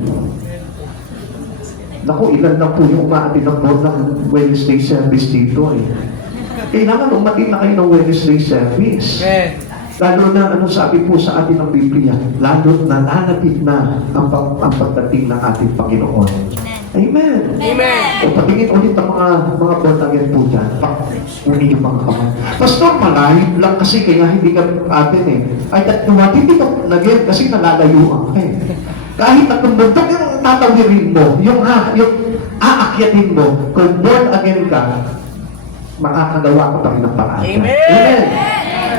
Naku, ilan lang po yung umaatin ng born ng Wednesday service dito eh. Kailangan umatin na kayo ng Wednesday service. Amen. Lalo na, ano sabi po sa atin ng Biblia, lalo na lalapit na ang pagdating ng ating Panginoon. Amen. Amen. O patingin ulit ang mga born again po dyan. Uni yung mga kamay. Pastor, malahit lang kasi kaya hindi ka atin eh. Ay, hindi ka nag-get kasi nalalayuan ka eh. Kahit na bundok yung tatawirin mo, yung aakyatin mo, kung born again ka, makakagawa ka pa rin ng paraan. Amen. Amen.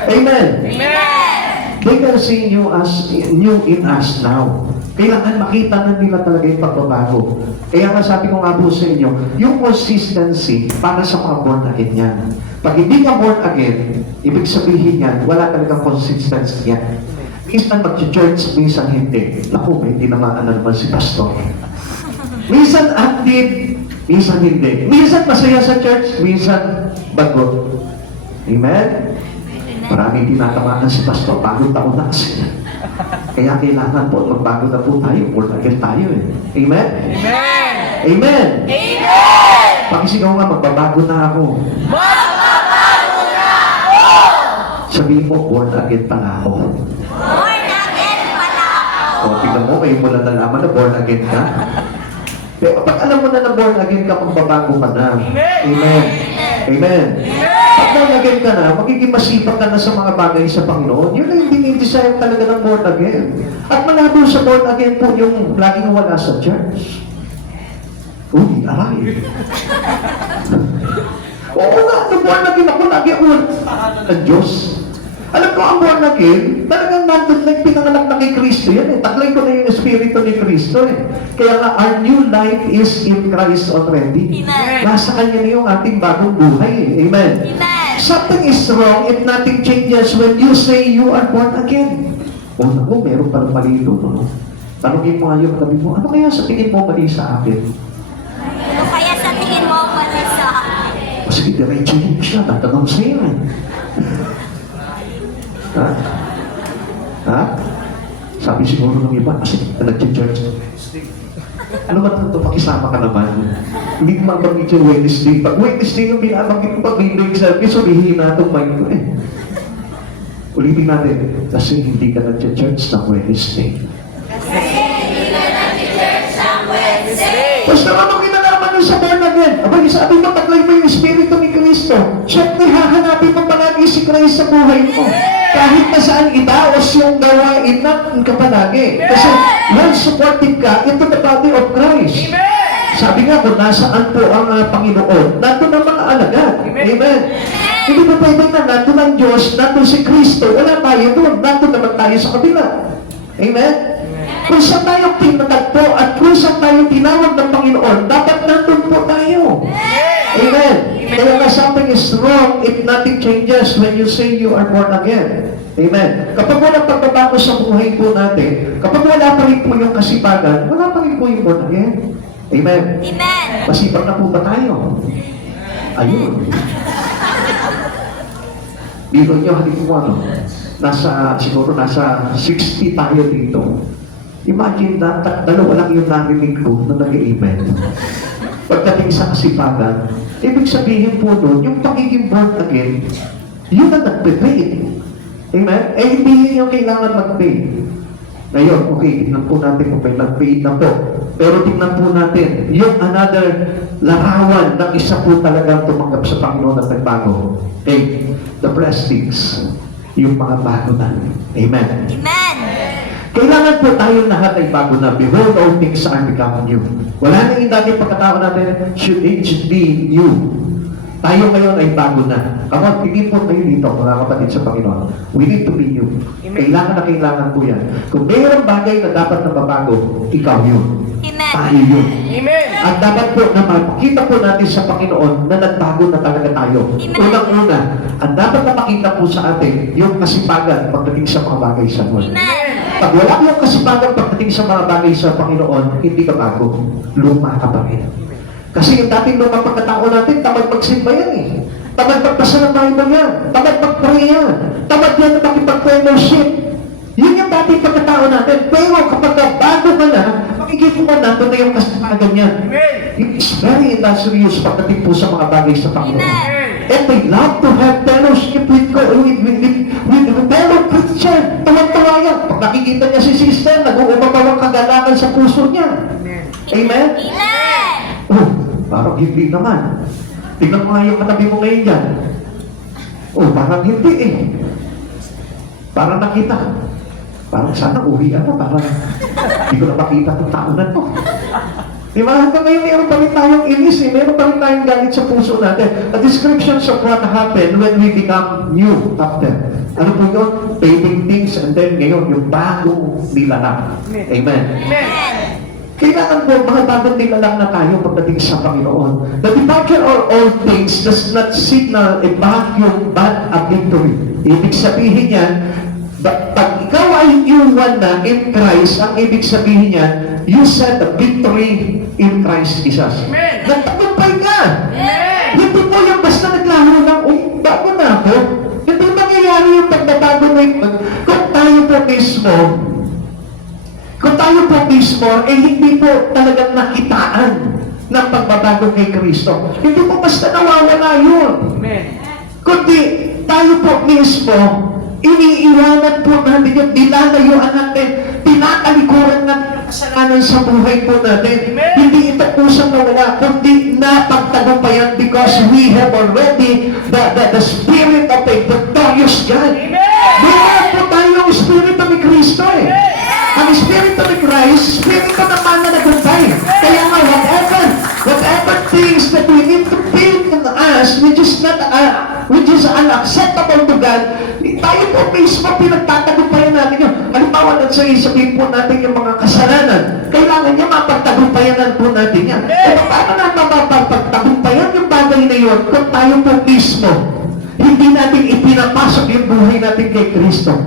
Amen. Amen. They can see you as new in us now. Kailangan makita na nila talaga yung pagbabago. Kaya nga sabi ko nga po sa inyo, yung consistency para sa mga born again yan. Pag hindi ka born again, ibig sabihin yan, wala talagang consistency yan. Minsan mag-church, minsan hindi. Naku, may tinamaan na naman si pastor. Minsan active, minsan hindi. Minsan masaya sa church, minsan bagot. Amen? Maraming tinatamaan si pastor, bagong taon na kasi. Kaya kailangan po, magbago na po tayo, born again tayo eh. Amen? Amen. Amen! Amen. Pakisigaw nga, magbabago na ako. Magbabago na ako. Sabihin mo, born again pala ako. Born again pala ako. O, tingnan mo, kayo mo lang nalaman na born again ka. Pero pag alam mo na na born again ka, magbabago ka na. Amen. Amen. Pag born again ka na, magiging masipag ka na sa mga bagay sa Panginoon. Yun ang hindi desire talaga ng born again. At malabo sa born again po yung laging wala sa church. Uy, aray. Oo nga, nung born again ako, lagi ako ng Diyos. Alam ko, ang born again, talagang nandun na yung pinanganak na kay Kristo yan eh. Taglay ko na yung Espiritu ni Kristo eh. Kaya nga, our new life is in Christ already. Amen. Nasa Kanya na yung ating bagong buhay eh. Amen. Amen. Something is wrong if nothing changes when you say you are born again. O naku, meron palang mali doon. No? Tanungin mo nga yung katabi mo, ano kaya sa tingin mo mali sa akin? Ano kaya sa tingin mo pala sa akin? O sige, diretso yun siya, tatanong sa'yo eh. Ha? Ha? Sabi siguro ng iba, kasi nag-church. Ano ba ito? Pakisama ka naman. Hindi mabanggit yung Wednesday. Pag Wednesday yung binabanggit ko pag hindi service, sabihin na itong mind ko eh. Ulitin natin, kasi hindi ka nag-church ng Wednesday. Basta ano kinalaman nun sa born again? Abay, sabi mo, taglay mo yung Espiritu ni Kristo. Siyempre, hahanapin mo palagi si Christ sa buhay mo. Kahit na saan itaos yung gawain natin ka palagi. Kasi, when supportive ka into the body of Christ. Sabi nga, kung nasaan po ang Panginoon, nandun ang mga alagad. Amen. Hindi ba pwede na nandun ang Diyos, nandun si Kristo, wala tayo doon, nandun naman tayo sa kabila. Amen? Kung saan tayo pinatagpo at kung saan tayo tinawag ng Panginoon, dapat nandun po tayo. Amen. Kaya nga something is wrong if nothing changes when you say you are born again. Amen. Kapag walang pagbabago sa buhay po natin, kapag wala pa rin po yung kasipagan, wala pa rin po yung born again. Amen. Amen. Masipag na po ba tayo? Ayun. Dito nyo, halimbawa, siguro nasa 60 tayo dito. Imagine na, dalawa lang yung narinig ko na nag-amen. Pagdating sa kasipagan, ibig sabihin po doon, yung pagiging born again, yun ang nagpe-pray. Amen? Eh, hindi yun yung kailangan mag-pray. Ngayon, okay, tingnan po natin kung may nag-pray na po. Pero tingnan po natin, yung another larawan ng isa po talagang tumanggap sa Panginoon at nagbago. Okay, the blessings, yung mga bago na. Amen? Amen. Kailangan po tayo lahat ay bago na. Behold, all things are become new. Wala na yung dati pagkatao natin, should be new. Tayo ngayon ay bago na. Come on, tingin po kayo dito, mga kapatid sa Panginoon. We need to be new. Kailangan na kailangan po yan. Kung mayroong bagay na dapat na mabago, ikaw yun. Amen. Tayo yun. Amen. At dapat po na makita po natin sa Panginoon na nagbago na talaga tayo. Amen. Unang-una, ang dapat na makita po sa atin, yung kasipagan pagdating sa mga bagay sa Lord. Amen. Pag wala yung kasipagan pagdating sa mga bagay sa Panginoon, hindi ka bago. Luma ka pa rin. Kasi yung dating lumang pagkatao natin, tamad magsimba yan eh. Tamad magpasa ng Bible yan. Tamad mag-pray yan. Tamad yan na makipag-fellowship. Yun yung dating pagkatao natin. Pero kapag bago ka na, makikita mo nandun na yung kasipagan yan. Amen. It's very industrious pagdating po sa mga bagay sa Panginoon. Amen. And they love to have fellowship with fellow Christian. Tuwag-tuwa yan. Pag nakikita niya si sister, nag-uumabaw ang kagalakan sa puso niya. Amen? Amen. Oh, parang hindi naman. Tingnan mo nga yung katabi mo ngayon dyan. Oh, parang hindi eh. Parang nakita. Parang sana uwian na. Parang hindi ko na makita itong tao na to. Di ba? Hanggang ngayon meron pa rin tayong inis eh. Meron pa rin tayong galit sa puso natin. A description of what happened when we become new after. Ano po yun? Fading things and then ngayon yung bagong nilalang. Amen. Amen. Kailangan po, mga bagong nilalang na tayo pagdating sa Panginoon. The departure of all things does not signal a vacuum but a victory. Ibig sabihin yan, pag ikaw ay iwan na in Christ, ang ibig sabihin niyan, you set a victory in Christ Jesus. Amen. Nagtagumpay ka! Amen. Hindi po yung basta naglaho lang, bago na ako. Hindi mangyayari yung pagbabago na yung kung tayo po mismo, eh hindi po talagang nakitaan ng pagbabago kay Kristo. Hindi po basta nawawala yun. Amen. Kundi tayo po mismo, iniiwanan po natin yung nilalayuan natin, tinatalikuran natin ang kasalanan sa buhay po natin. Amen. Hindi ito pusang nawala, kundi napagtagumpayan because we have already the spirit of a victorious God. Amen. Meron po tayong spirito ni Kristo eh. Ang Espiritu ni Christ, Espiritu naman na nagumpay. Kaya nga, whatever things that we need to build in us, which is unacceptable to God, tayo po mismo pinagtatagumpayan natin yun. Halimbawa, sabihin po natin yung mga kasalanan. Kailangan niya mapagtagumpayanan po natin yan. Pero paano natin mapagtagumpayan yung bagay na yun kung tayo po mismo hindi natin ipinapasok yung buhay natin kay Kristo?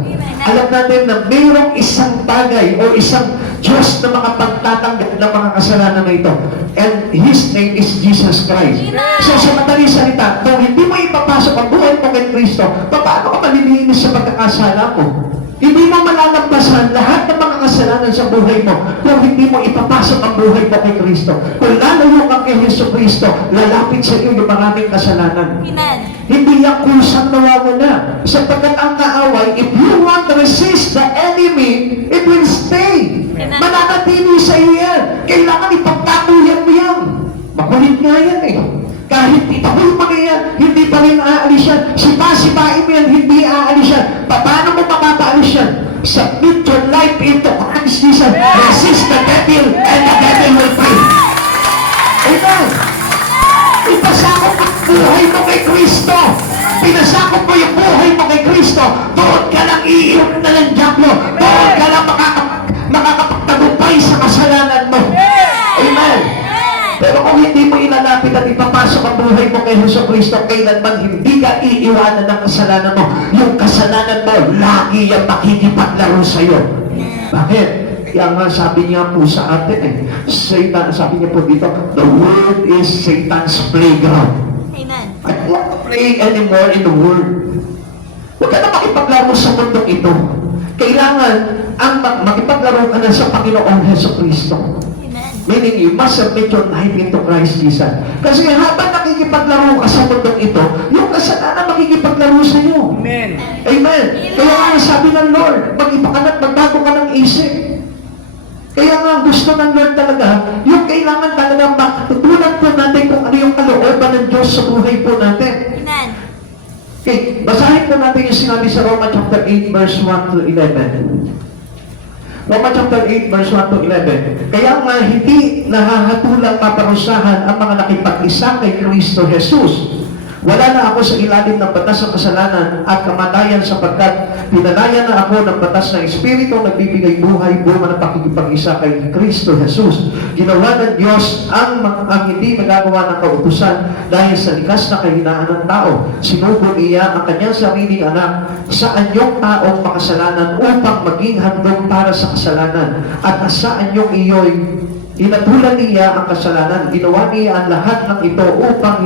Alam natin na mayroong isang bagay o isang Diyos na makapagtatanggap ng mga kasalanan na ito. And His name is Jesus Christ. So sa madaling salita, kung hindi mo ipapasok ang buhay mo kay Kristo, paano ka malilinis sa pagkakasala mo? Hindi mo malalampasan lahat ng mga kasalanan sa buhay mo kung hindi mo ipapasok ang buhay mo kay Kristo. Kung lalayo ka kay Yesu Kristo, lalapit sa iyo yung maraming kasalanan. Amen. Hindi yan kusang nawawala. Sapagkat ang kaaway, if you want to resist the enemy, it will stay. Amen. Mananatili sa iyo yan. Kailangan ipagtatuyan mo yan. Makulit nga yan eh. Kahit itaboy mo na yan, hindi pa rin aalis yan. Sipa-sipain mo yan, hindi aalis yan. Paano mo mapapaalis yan? Submit your life into Christ Jesus. Resist the devil and the devil will flee. Amen. Ipasakop ang buhay mo kay Kristo. Pinasakop mo yung buhay mo kay Kristo. Doon ka lang iiyak na ng Diablo. Doon ka lang makakapagtagumpay sa kasalanan mo. Amen. Pero kung hindi mo ilalapit at ipapasok ang buhay mo kay Hesus Kristo, kailanman hindi ka iiwanan ng kasalanan mo. Yung kasalanan mo, lagi yung makikipaglaro sa'yo. Bakit? Kaya nga sabi niya po sa atin Satan, sabi niya po dito, the world is Satan's playground. Amen. I don't want to play anymore in the world. Huwag ka na makipaglaro sa mundong ito. Kailangan ang makipaglaro ka na sa Panginoong Hesus Kristo. Meaning, you must submit your life into Christ Jesus. Kasi habang nakikipaglaro ka sa mundong ito, yung kasalanan makikipaglaro sa iyo. Amen. Amen. Kaya nga sabi ng Lord, mag-iba ka na, magbago ka ng isip. Kaya nga gusto ng Lord talaga, yung kailangan talaga matutunan po natin kung ano yung kalooban ng Diyos sa buhay po natin. Amen. Okay, basahin po natin yung sinabi sa Roma chapter 8, verse 1 to 11. Roma chapter 8, verse 1 to 11. Kaya nga hindi nahahatulang maparusahan ang mga nakipag-isa kay Kristo Jesus. Wala na ako sa ilalim ng batas ng kasalanan at kamatayan sapagkat pinalaya na ako ng batas ng Espiritu nagbibigay buhay, bunga ng pakikipag-isa kay Kristo Jesus. Ginawa ng Diyos ang hindi nagagawa ng kautusan dahil sa likas na kahinaan ng tao. Sinugo niya ang kanyang sariling anak sa anyong taong makasalanan upang maging handog para sa kasalanan. At sa anyong iyo'y inatulan niya ang kasalanan. Ginawa niya ang lahat ng ito upang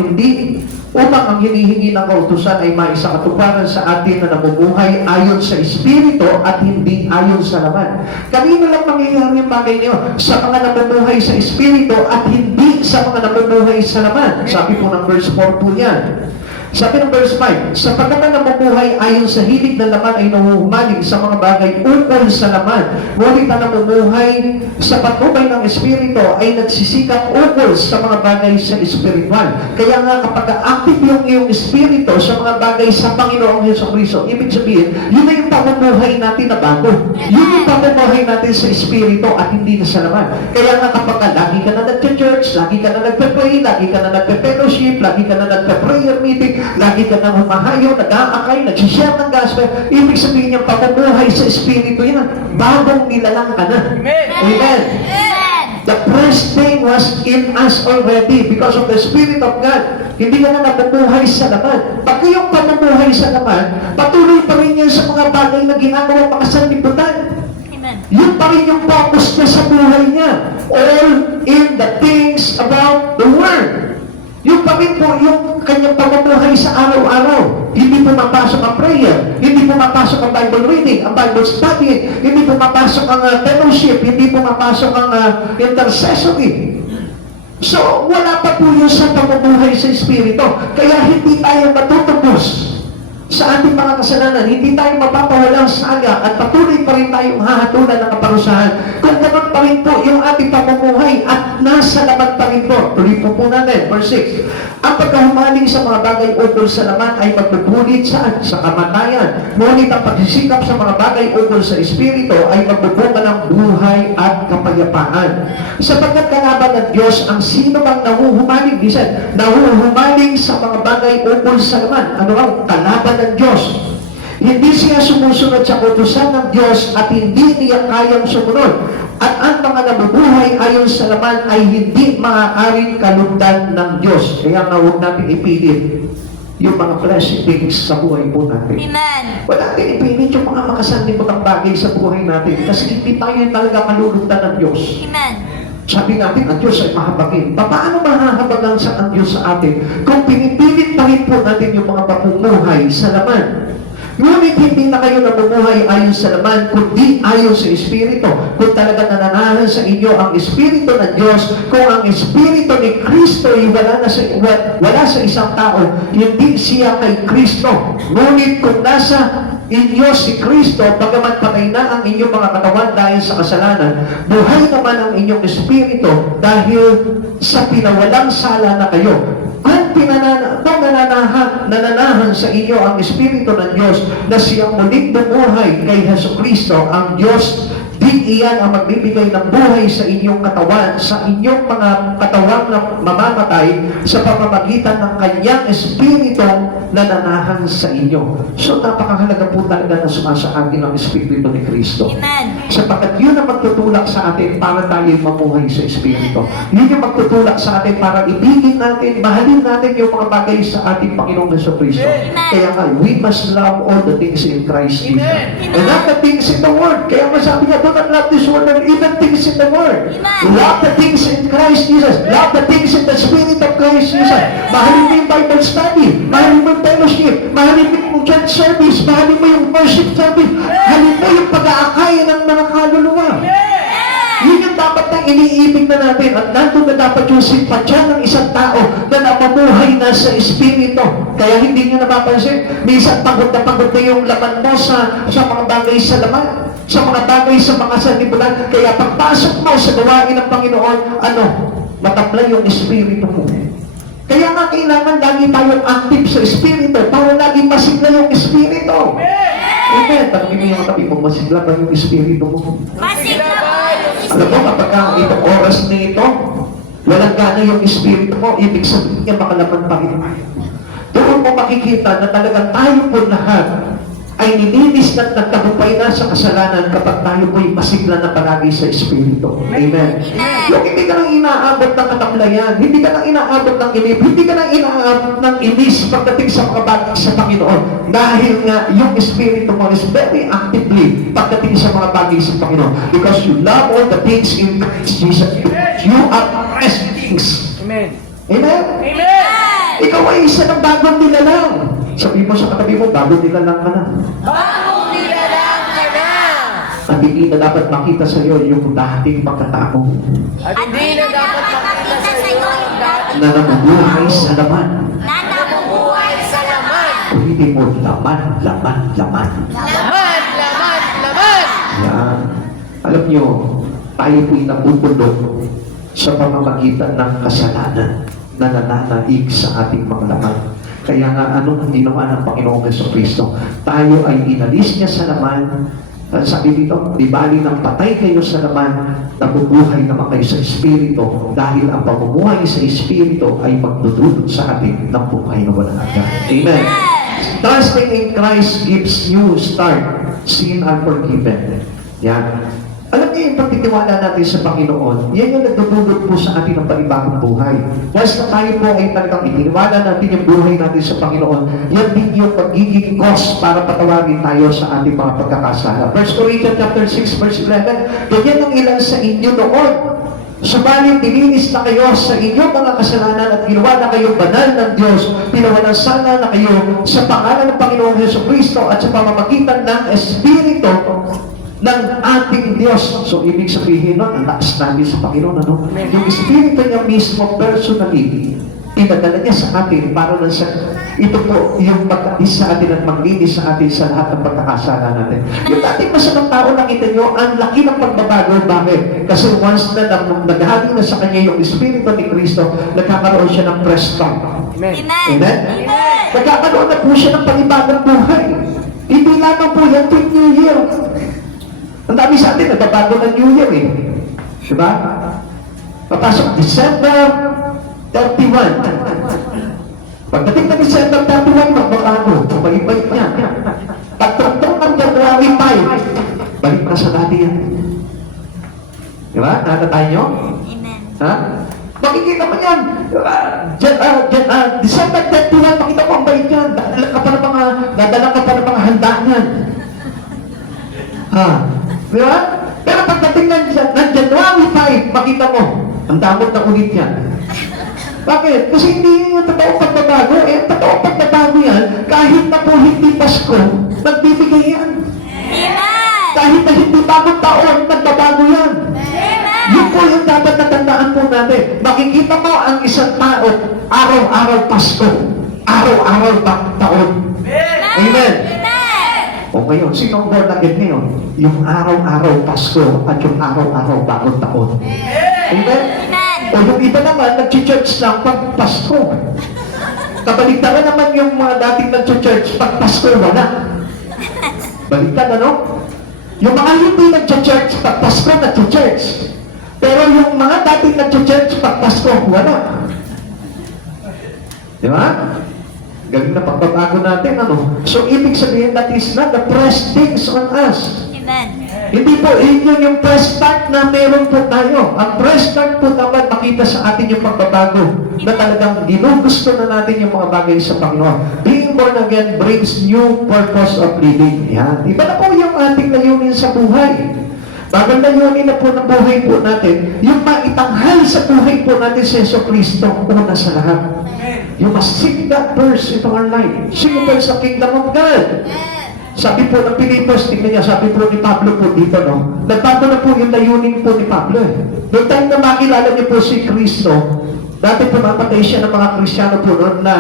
ang hinihingi ng kautusan ay maisakatuparan sa atin na namumuhay ayon sa Espiritu at hindi ayon sa laman. Kanino lang mangyayari ang bagay niyo? Sa mga namumuhay sa Espiritu at hindi sa mga namumuhay sa laman. Sabi po ng verse 4 po yan. Sabi ng verse 5, sapagkat ang namumuhay ayon sa hilig ng laman ay nahuhumaling sa mga bagay ukol sa laman. Ngunit ang namumuhay sa patnubay ng Espiritu ay nagsisikap ukol sa mga bagay sa espiritual. Kaya nga kapag active yung iyong Espiritu sa mga bagay sa Panginoong Jesucristo, ibig sabihin, yun na yung pamumuhay natin na bago. Yun yung pamumuhay natin sa Espiritu at hindi na sa laman. Kaya nga kapag lagi ka na nagka-church, lagi ka na nagpe-pray, lagi ka na nagpe-fellowship, lagi ka na nagpe-prayer meeting, lagi ka nang humahayo, nag-aakay, nagsishare ng gospel, ibig sabihin niyang pamumuhay sa Espiritu yan. Bagong nilalang ka na. Amen. Amen. Amen. The first thing was in us already because of the Spirit of God. Hindi ka na nabubuhay sa laman. Pag yung pamumuhay sa laman, patuloy pa rin yan sa mga bagay na ginagawa pa sa liputan. Amen. Yun pa rin yung focus niya sa buhay niya. All in the things about the world. Yung pa rin po yung kanyang pamumuhay sa araw-araw. Hindi pumapasok ang prayer, hindi pumapasok ang Bible reading, ang Bible study, hindi pumapasok ang fellowship, hindi pumapasok ang intercessory. So, wala pa po yun sa pamumuhay sa Espiritu. Kaya hindi tayo matutubos sa ating mga kasalanan, hindi tayo mapapawalang saga at patuloy pa rin tayong hahatulan ng kaparusahan kung ganoon pa rin po yung ating pamumuhay at nasa laman pa rin po. Tuloy po natin, verse 6. Ang pagkahumaling sa mga bagay ukol sa laman ay magbubulit saan? Sa kamatayan. Ngunit ang pagsisikap sa mga bagay ukol sa Espiritu ay magbubunga ng buhay at kapayapaan. Sapagkat kalaban ng Diyos ang sino bang nahuhumaling, nahuhumaling sa mga bagay ukol sa laman. Ano ang kalaban ng Diyos? Hindi siya sumusunod sa utusan ng Diyos at hindi niya kayang sumunod. At ang mga nabubuhay ayon sa laman ay hindi maaaring kalugdan ng Diyos. Kaya nga huwag natin ipilit yung mga blessed things sa buhay po natin. Amen. Wala natin ipilit yung mga makasanlibutan bagay sa buhay natin kasi hindi tayo talaga kalulugdan ng Diyos. Amen. Sabi natin, ang Diyos ay mahabagin. Paano mahahabagan sa ang Diyos sa atin kung pinipilit pa rin po natin yung mga pamumuhay sa laman? Ngunit hindi na kayo namumuhay ayon sa laman, kundi ayon sa Espiritu. Kung talaga nananahan sa inyo ang Espiritu ng Diyos, kung ang Espiritu ni Kristo ay wala sa isang tao, hindi siya kay Kristo. Ngunit kung nasa inyo si Kristo, bagamat patay na ang inyong mga katawan dahil sa kasalanan, buhay naman ang inyong Espiritu dahil sa pinawalang sala na kayo. Kung nananahan sa inyo ang Espiritu ng Diyos na siyang muling bumuhay kay Jesucristo, ang Diyos, di iyan ang magbibigay ng buhay sa inyong katawan, sa inyong mga katawang na mamamatay sa pamamagitan ng kanyang Espiritu na nanahan sa inyo. So, napakahalaga po talaga na sumasaakin ang Espiritu ni Kristo. Amen. Sapagkat yun ang magtutulak sa atin para tayo mamuhay sa Espiritu. Yun yung magtutulak sa atin para ibigin natin, mahalin natin yung mga bagay sa ating Panginoong Jesucristo. Kaya nga, we must love all the things in Christ Jesus. And not the things in the world. Kaya masabi nga, do not love this world and even things in the world. Love the things in Christ Jesus. Love the things in the Spirit of Christ Jesus. Mahalin mo yung Bible study. Mahalin mo yung fellowship. Mahalin mo yung church service. Mahalin mo yung worship service. Mahalin mo yung pag-aakay ng mga kaluluwa. Yun yung dapat na iniibig na natin at nandun na dapat yung simpatya ng isang tao na napamuhay na sa Espiritu. Kaya hindi nyo napapansin, minsan pagod na yung laman mo sa mga bagay sa laman, sa mga bagay sa mga sanlibutan. Kaya pagpasok mo sa gawain ng Panginoon, matablay yung Espiritu mo. Kaya nga kailangan lagi tayong active sa Espiritu para lagi masigla yung Espiritu. Amen. Tanungin mo yung tabi mo, masigla ba yung Espiritu mo? Masigla ba? Alam mo, kapag itong oras na ito, walang gana yung Espiritu mo, ibig sabihin niya makalaman pa rin. Doon mo makikita na talagang tayo po lahat ay nilinis at nagtagumpay na sa kasalanan kapag tayo po'y masigla na palagi sa Espiritu. Amen. Yung hindi ka lang inaabot ng katamlayan, hindi ka lang inaabot ng inip, hindi ka lang inaabot ng inis pagdating sa mga bagay sa Panginoon. Dahil nga, yung Espiritu mo is very actively pagdating sa mga bagay sa Panginoon. Because you love all the things in Christ Jesus. You are Christ things. Amen. Amen? Amen. Ikaw ay isa ng bagong nilalang. Sabi mo sa katabi mo, bagong nilalang ka na. Bagong nilalang ka na. At hindi na dapat makita sa iyo yung dating pagkatao At hindi na dapat makita sa iyo ang dati na nabubuhay sa laman. Na nabubuhay sa laman. Ulitin mo, laman, laman, laman. Laman, laman, laman. Yan. Alam nyo, tayo po'y nabubulok sa pamamagitan ng kasalanan na nananaig sa ating mga laman. Kaya nga, anong ginawa ng Panginoong Jesucristo? Tayo ay inalis niya sa laman. Sabi dito, di bali nang patay kayo sa laman, nabubuhay naman kayo sa Espiritu dahil ang pamumuhay sa Espiritu ay magdudulot sa atin ng buhay na walang hanggan. Amen. Trusting in Christ gives you start. Sin are forgiven. Yan. Alam niyo yung pagtitiwala natin sa Panginoon, yan yung nagdudulot po sa atin ng panibagong buhay. Once na tayo po ay talagang itiniwala natin yung buhay natin sa Panginoon, yan din yung magiging cause para patawagin tayo sa ating mga pagkakasala. 1 Corinthians chapter 6 verse 11, ganyan ang ilan sa inyo noon. Subalit, dininis na kayo sa inyong mga kasalanan at ginawa na kayo banal ng Diyos. Pinawalansana na kayo sa pangalan ng Panginoong Jesucristo at sa pamamagitan ng Espiritu ng ating Diyos. So, ibig sabihin nun, ang lakas namin sa Panginoon, ano? Yung Espiritu niya mismo, personally, pinadala niya sa atin para na sa, ito po, yung mag-alis sa atin at maglinis sa atin sa lahat ng pagkakasala natin. Yung dating masamang tao, nakita nyo, ang laki ng pagbabago. Bakit? Kasi once na naghaling na sa kanya yung Espiritu ni Kristo, nagkakaroon siya ng fresh start. Amen. Amen? Nagkakaroon na po siya ng panibagong buhay. Hindi lamang po yan tuwing New Year. Ang dami sa atin, nagbabago ng New Year eh. Diba? Papasok December 31. Pagdating na December 31, magbabago. Balik-balik niya. Pagtugtong ng January 5, balik na sa dati yan. Diba? Nakatay nyo? Amen. Ha? Makikita mo yan. December 31, makita mo ang bait yan. Dadala ka pa ng mga handa niyan. Ha? Diba? Pero pagdating ng January 5, makita mo, ang damot na ulit yan. Bakit? Kasi hindi yung totoong pagbabago. Eh, totoong pagbabago yan, kahit na po hindi Pasko, nagbibigay yan. Amen. Kahit na hindi bagong taon, nagbabago yan. Amen. Yun po yung dapat natandaan po natin. Makikita mo ang isang tao, araw-araw Pasko, araw-araw bagong taon. Amen. O ngayon, sino ang born again ngayon? Yung araw-araw Pasko at yung araw-araw bagong taon. Amen? O yung iba naman, nag-church lang pag Pasko. Kabaligtaran naman yung mga dating nag-church pag Pasko, wala. Baligtad, ano? Yung mga hindi nag-church pag Pasko, nag-church. Pero yung mga dating nag-church pag Pasko, wala. Di ba? Galing na pagbabago natin, ano? So, ibig sabihin that is not the fresh things on us. Amen. Hindi po, yun yung fresh start na meron po tayo. Ang fresh start po dapat makita sa atin yung pagbabago na talagang ginugusto na natin yung mga bagay sa Panginoon. Being born again brings new purpose of living. Yan. Iba na po yung ating layunin sa buhay. Bagong layunin na po ng buhay po natin, yung maitanghal sa buhay po natin si Jesucristo, una sa lahat. You must seek that first into our life. Seek first the kingdom of God. Sabi po ng Pilipos, tingnan niya, sabi po ni Pablo po dito, no? Nagbago na po yung layunin po ni Pablo. Noong time na makilala niyo po si Kristo, dati po napatay siya ng mga Kristiyano po noon na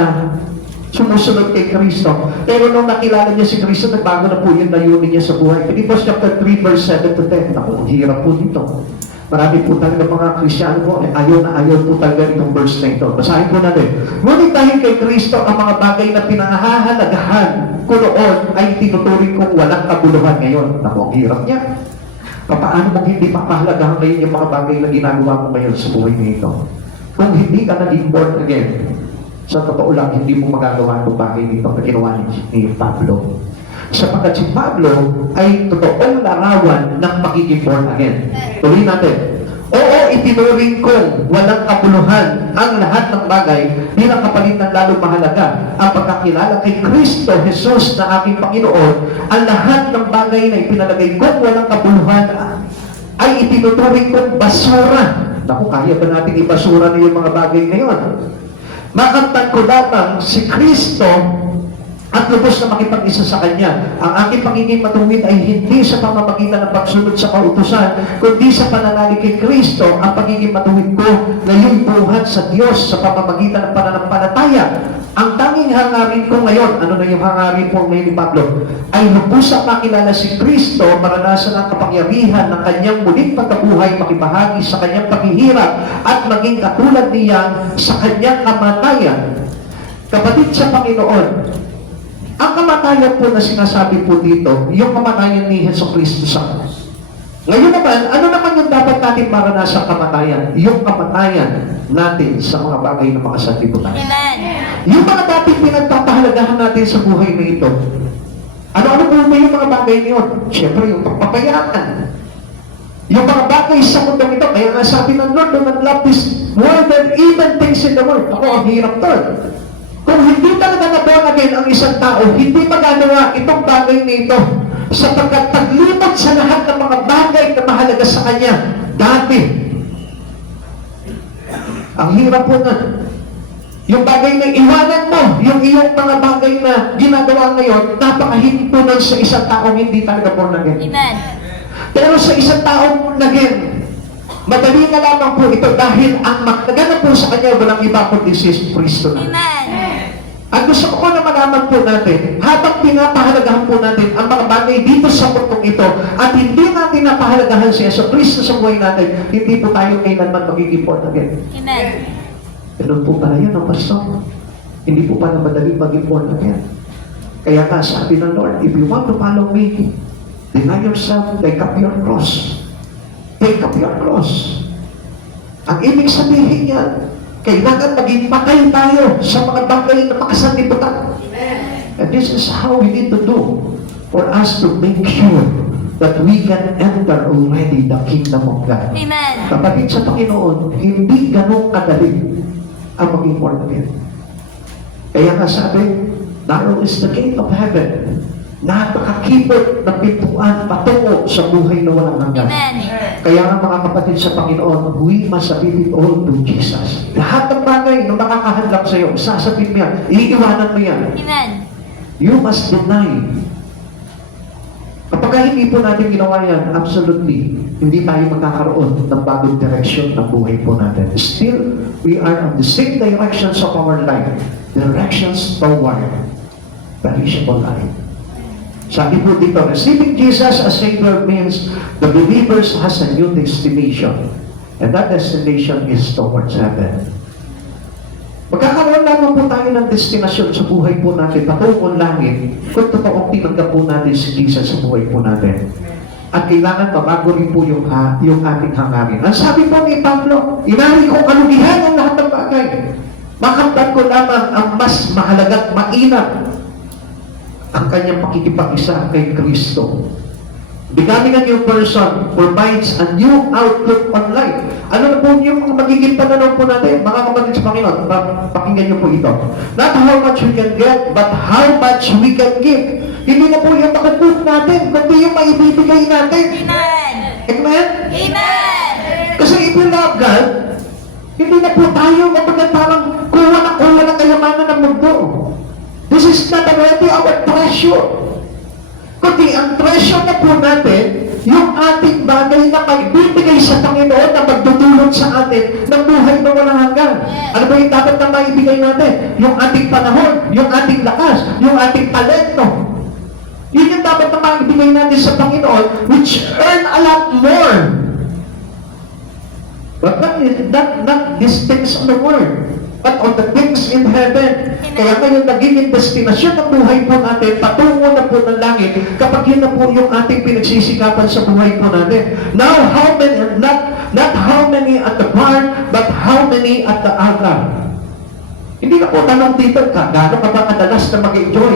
sumusunod kay Kristo. Pero nung nakilala niya si Kristo, nagbago na po yung layunin niya sa buhay. Pilipos chapter 3, verse 7 to 10. Naku, ang hirap po dito. Marami po talaga mga Kristiyano po, ayaw na ayaw po talaga itong verse na ito. Basahin po natin. Ngunit dahil kay Kristo, ang mga bagay na pinahahalagahan ko noon ay tinuturing kong walang kabuluhan ngayon. Naku, ang hirap niya. Paano mong hindi papahalagahan ngayon yung mga bagay na ginagawa mo ngayon sa buhay nito? Kung hindi ka naging born again, Sa totoo lang, hindi mo magagawa itong bagay nito na ginawa ni Pablo. Sapagkat si Pablo ay totoong larawan ng pagiging born again. Tuloy natin. Oo, itinuring kong walang kabuluhan ang lahat ng bagay bilang kapalit ng lalong mahalaga ang pagkakilala kay Kristo Jesus na aking Panginoon. Ang lahat ng bagay na ipinalagay kong walang kabuluhan ay itinuturing kong basura. Naku, kaya ba natin ibasura na yung mga bagay na yun? Makamtan ko lamang si Kristo at lubos na makipag-isa sa Kanya. Ang aking pagiging matuwid ay hindi sa pamamagitan ng pagsunod sa kautusan, kundi sa pananalig kay Kristo. Ang pagiging matuwid ko ngayon buhat sa Diyos sa pamamagitan ng pananampalataya. Ang tanging hangarin ko ngayon, ano na yung hangarin po ngayon ni Pablo, ay lubos na makilala si Kristo, maranasan ang kapangyarihan ng Kanyang muling pagkabuhay, makibahagi sa Kanyang paghihirap, at maging katulad niya sa Kanyang kamatayan. Kapatid sa Panginoon, ang kamatayan po na sinasabi po dito, yung kamatayan ni Hesus Kristo sa krus. Ngayon naman, ano naman yung dapat natin maranasan kamatayan? Yung kamatayan natin sa mga bagay na mga sanlibutan. Amen. Yung mga dating pinagpapahalagahan natin sa buhay na ito, ano-ano po ba yung mga bagay na yun? Siyempre, yung pagpapayaman. Yung mga bagay sa mundong ito, kaya nga sabi ng Lord, do not love this more than even things in the world. Ako, ang hirap to. Kung hindi talaga na-born again ang isang tao, hindi magagawa itong bagay na ito sapagkat paglimot sa lahat ng mga bagay na mahalaga sa kanya dati. Ang hirap po na yung bagay na iwanan mo, yung iyong mga bagay na ginagawa ngayon, napakahintunan sa isang taong hindi talaga born again. Amen. Pero sa isang taong born again, madali na lamang po ito dahil ang magnaganap po sa kanya walang iba kundi si Kristo na. Amen. Ang gusto ko na malaman po natin, habang pinapahalagahan po natin ang mga bagay dito sa mundong ito at hindi natin napahalagahan si Yesu Kristo sa buhay natin, hindi po tayo kailanman magiging born again. Amen. Ganun po pala yun ang pastor. Hindi po pala madali maging born again. Kaya nga sabi ng Lord, if you want to follow me, deny yourself, take up your cross. Take up your cross. Ang ibig sabihin yan, kailangan maging patay tayo sa mga bagay na makasanlibutan. And this is how we need to do for us to make sure that we can enter already the kingdom of God. Amen. Kapatid sa Panginoon, hindi ganun kadali ang maging born again. Kaya nga sabi, narrow is the gate of heaven. Napakakipot ng pintuan patungo sa buhay na walang hanggan. Amen. Kaya nga mga kapatid sa Panginoon, we must submit it all to Jesus. Lahat ng bagay na makakahadlang sa iyo, sasabihin mo yan, iiwanan mo yan. Amen. You must deny. Kapag hindi po natin ginawa yan, absolutely, hindi tayo magkakaroon ng bagong direction ng buhay po natin. Still, we are on the same directions of our life. Directions toward perishable life. Sabi po dito, receiving Jesus as Savior means the believers has a new destination. And that destination is towards heaven. Magkakaroon lamang po tayo ng destinasyon sa buhay po natin, patungkol langit, kung totoong tinanggap po natin si Jesus sa buhay po natin. At kailangan mabago rin po yung ating hangarin. Ang sabi po ni Pablo, inari kong kalugihan ang lahat ng bagay. Makamtan ko lamang ang mas mahalagat mainam ang kanyang pakikipag-isa kay Kristo. Becoming a new person provides a new outlook on life. Ano na po yung mga magiging pananaw po natin? Mga kapatid sa Panginoon, pakinggan niyo po ito. Not how much we can get, but how much we can give. Hindi na po yung makaput natin, kundi yung maibibigay natin. Amen. Amen? Amen. Kasi if you love God, hindi na po tayo kapag parang kuha na kayamanan ng mundo. This is not already our treasure. Kundi ang treasure na po natin, yung ating bagay na maibibigay sa Panginoon na magdudulot sa atin ng buhay na walang hanggan. Ano ba yung dapat na maibigay natin? Yung ating panahon, yung ating lakas, yung ating talento. Yun yung dapat na maibigay natin sa Panginoon, which earn a lot more. But not these things on the world, but on the things in heaven. Kaya ngayon naging destinasyon ng buhay po natin, patungo na po ng langit, kapag yun na po yung ating pinagsisikapan sa buhay po natin. Now, how many, not how many at the barn, but how many at the altar? Hindi na po tanong dito, gaano ka ba kadalas na mag-enjoy,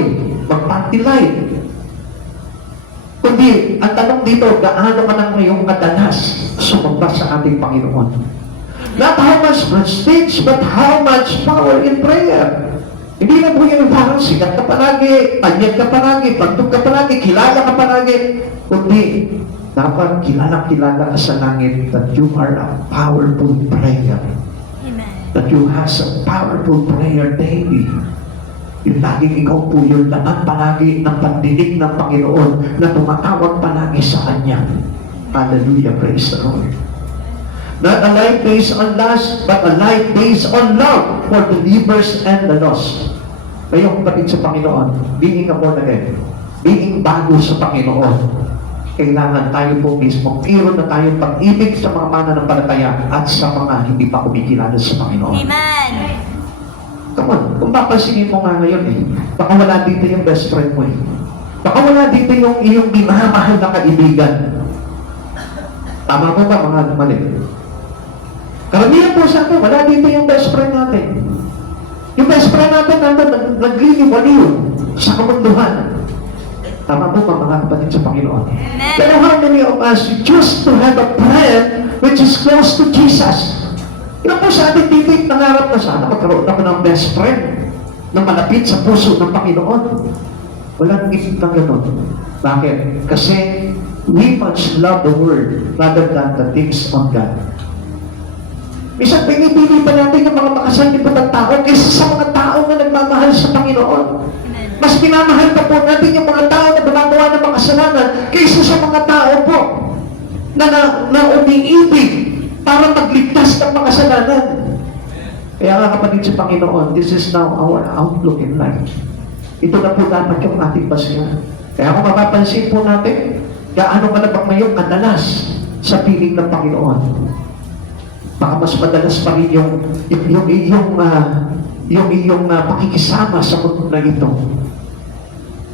mag-party life? Kundi, ang tanong dito, gaano ka na ngayong kadalas sumamba sa ating Panginoon? Not how much prestige, but how much power in prayer. Hindi na po yung parang sikat ka palagi, tanyag ka palagi, pagtog ka palagi, kilala ka palagi. Kundi, dapat kilala ka sa langit that you are a powerful prayer. Amen. That you have a powerful prayer daily. Yung laging ikaw po yung laman palagi ng pandinig ng Panginoon na tumatawag palagi sa Kanya. Hallelujah, praise the Lord. Not a life based on lust, but a life based on love for the believers and the lost. Ngayon, kapatid sa Panginoon, being a born again, being bago sa Panginoon, kailangan tayo po mismo, mayroon na tayong pag-ibig sa mga mananampalataya at sa mga hindi pa kumikilala sa Panginoon. Amen. Come on, kung papansinin mo nga ngayon baka wala dito yung best friend mo Baka wala dito yung iyong minamahal na kaibigan. Tama po ba mga mali? Karamihan po sa atin, wala dito yung best friend natin. Yung best friend natin nandun, nagliliwaliw sa kamunduhan. Tama po ba mga kapatid sa Panginoon? Amen. Pero how many of us choose to have a friend which is close to Jesus? Ilan po sa atin dito nangarap na sana magkaroon ako ng best friend na malapit sa puso ng Panginoon. Walang isip na gano'n. Bakit? Kasi we much love the Word rather than the things of God. Minsan, pinipili pa natin yung mga makasalipat ng tao kaysa sa mga tao na nagmamahal sa Panginoon. Mas pinamahal pa po natin yung mga tao na gumagawa ng mga kasalanan kaysa sa mga tao po na umiibig para magligtas ng mga kasalanan. Kaya nga kapatid sa Panginoon, this is now our outlook in life. Ito na po dapat yung ating basihan. Kaya kung mapapansin po natin, gaano ka na ba ngayong kadalas sa piling ng Panginoon? Baka mas madalas pa rin yung iyong pakikisama sa mundo na ito.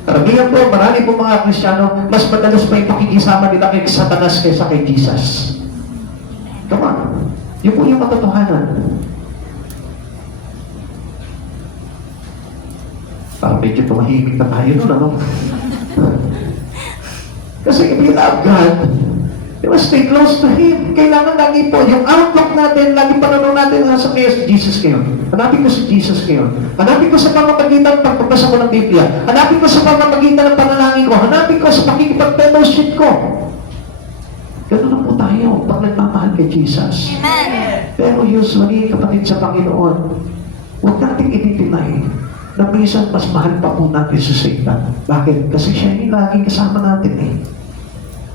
Karamihan po, marami po mga Kristiyano, mas madalas pa yung pakikisama nila kay Satanas kaysa kay Jesus. Come on. Yun po yung katotohanan. Parang medyo tumahimik na tayo nun, ano? Kasi if you love God, you must stay close to Him. Kailangan lagi po, yung outlook natin, lagi pananaw natin sa Jesus ngayon. Hanapin ko si Jesus ngayon. Hanapin ko sa pamamagitan ng pagpapasa ko ng Biblia. Hanapin ko sa pamamagitan ng panalangin ko. Hanapin ko sa pakikipag-fellowship ko. Ganun na po tayo pag nagmamahal kay Jesus. Amen. Pero usually, kapatid sa Panginoon, huwag nating i-deny na minsan mas mahal pa po natin sa Satan. Bakit? Kasi siya yung laging kasama natin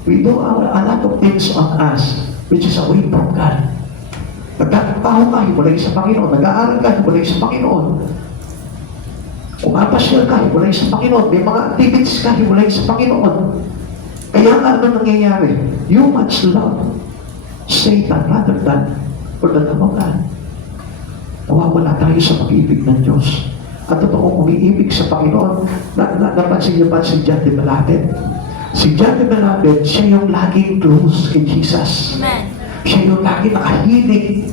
We do a lot of things on us which is away from God. Nagtatrabaho ka, hiwalay sa Panginoon. Nag-aaral ka, hiwalay sa Panginoon. Pumapasyal ka, hiwalay sa Panginoon. May mga activities ka, hiwalay sa Panginoon. Kaya nga ano nangyayari? You much love Satan rather than for the love of God. Nawawala tayo sa pag-ibig ng Diyos. At totoong umiibig sa Panginoon, napansin niyo ba si John the Beloved? Si John the Beloved, siya yung laging close kay Jesus. Amen. Siya yung laging nakahilig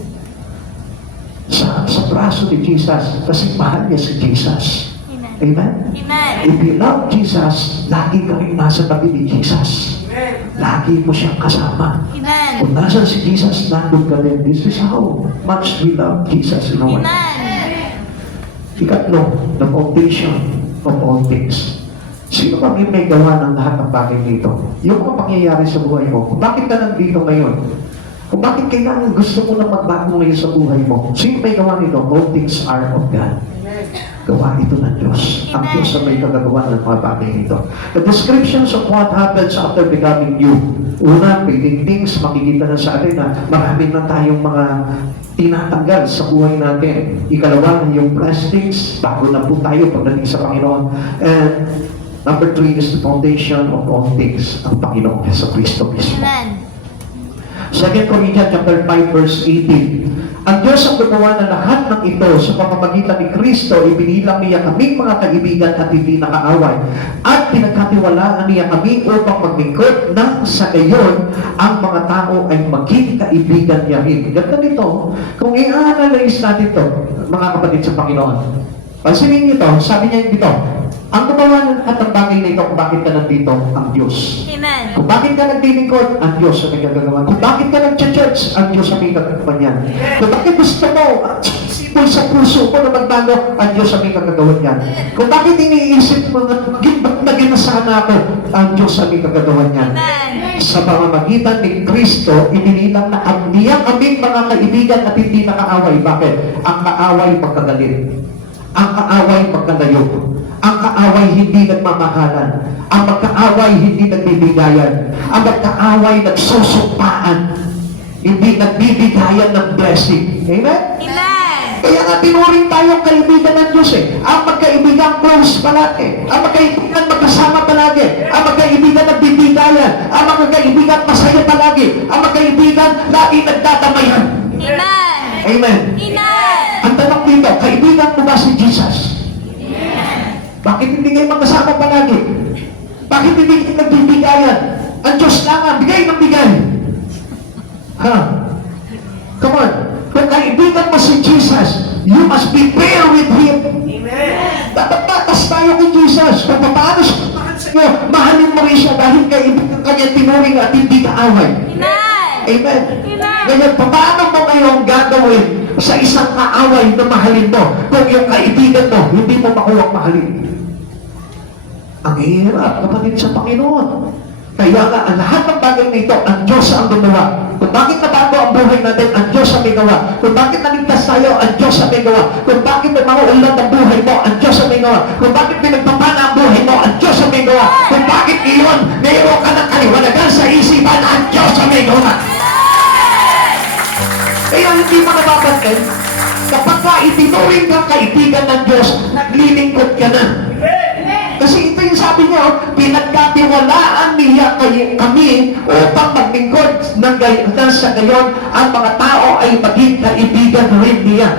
sa braso ni Jesus kasi mahal niya si Jesus. Amen. Amen? Amen. If you love Jesus, lagi kang nasa tabi ni Jesus. Lagi mo siyang kasama. Amen. Kung nasan si Jesus, nandun ka din. This is how much we love Jesus in our life. Amen. Ikatlo, the foundation of all things. Sino ba may gawa ng lahat ng bagay dito? Yung mga pangyayari sa buhay mo. Kung bakit ka nandito ngayon? Kung bakit kailangan gusto mo na magbago ngayon sa buhay mo? Sino may gawa nito? All things are of God. Gawa ito ng Diyos. Ang Diyos na may kagagawa ng mga bagay nito. The descriptions of what happens after becoming you. Una, pagdating things, makikita na sa atin na marami na tayong mga tinatanggal sa buhay natin. Ikalawa, yung plastics, bago na po tayo pagdating sa Panginoon. And number 3 is the foundation of all things, ang Panginoon sa Kristo mismo. Amen. 2 Corinthians chapter 5 verse 18. Ang Diyos ang gumawa ng lahat ng ito sa pamamagitan ni Kristo, ibinilang niya kaming mga kaibigan at hindi nakaaway. At pinagkatiwalaan niya kami upang maglingkod na sa gayon ang mga tao ay maging kaibigan niya rin. Ganda nito, kung i-analyze natin ito, mga kapatid sa Panginoon, pansinin niyo ito, sabi niya dito, ang gumawa ng lahat ng bagay na ito, kung bakit ka nandito, ang Diyos. Amen. Kung bakit ka naglilingkod, ang Diyos ang may gagagawa. Kung bakit ka nag-church, ang Diyos ang may gagagawa niyan. Kung bakit gusto mo, sipol sa puso mo na magbago, ang Diyos ang may gagagawa niyan. Kung bakit iniisip mo na maging nasana ako, ang Diyos ang may gagagawa niyan. Amen. Sa pamamagitan ni Kristo, ininilang na ang niya kaming mga kaibigan at hindi nakaaway. Bakit? Ang kaaway pagkagalit. Ang kaaway pagkalayo. Ang kaaway hindi nagmamahalan. Ang magkaaway hindi nagbibigayan. Ang magkaaway nagsusupaan. Hindi nagbibigayan ng blessing. Amen? Amen. Kaya nga tinuring tayong kaibigan ng Diyos eh. Ang magkaibigan close palagi. Ang magkaibigan magkasama palagi. Ang magkaibigan nagbibigayan. Ang magkaibigan masaya palagi. Ang magkaibigan lagi nagdadamayan. Amen. Amen. Amen. Ang tanong dito, kaibigan mo ba si Jesus? Bakit hindi kayo magkasama palagi? Bakit hindi kayo nagbibigayan? Ang Diyos lang ang bigay ng bigay. Ha? Come on. Kung kaibigan mo si Jesus, you must be fair with Him. Amen. Dapat patas tayo kay Jesus. Kung paano siya mahal sa iyo, mahalin mo rin siya dahil kaibigan kanya tinuring at hindi kaaway. Amen. Amen. Amen. Ngayon, paano mo ngayon gagawin sa isang kaaway na mahalin mo kung yung kaibigan mo hindi mo makuwang mahalin? Ang hirap, kapatid sa Panginoon. Kaya nga, ang lahat ng bagay na ito, ang Diyos ang gumawa. Kung bakit nabago ang buhay natin, ang Diyos ang may gawa. Kung bakit naligtas tayo, ang Diyos ang may gawa. Kung bakit may mga ulan ng buhay mo, ang Diyos ang may gawa. Kung bakit pinagpapana ang buhay mo, ang Diyos ang may gawa. Kung bakit ngayon, mayroon ka ng kaliwanagan sa isipan, ang Diyos ang may gawa. Kaya hindi mo nababantin, kapag ka itinuring ka kaibigan ng Diyos, naglilingkod ka na. Kasi ito yung sabi niya, pinagkatiwalaan niya kami upang maglingkod ng sa gayon, ang mga tao ay maging kaibigan rin niya.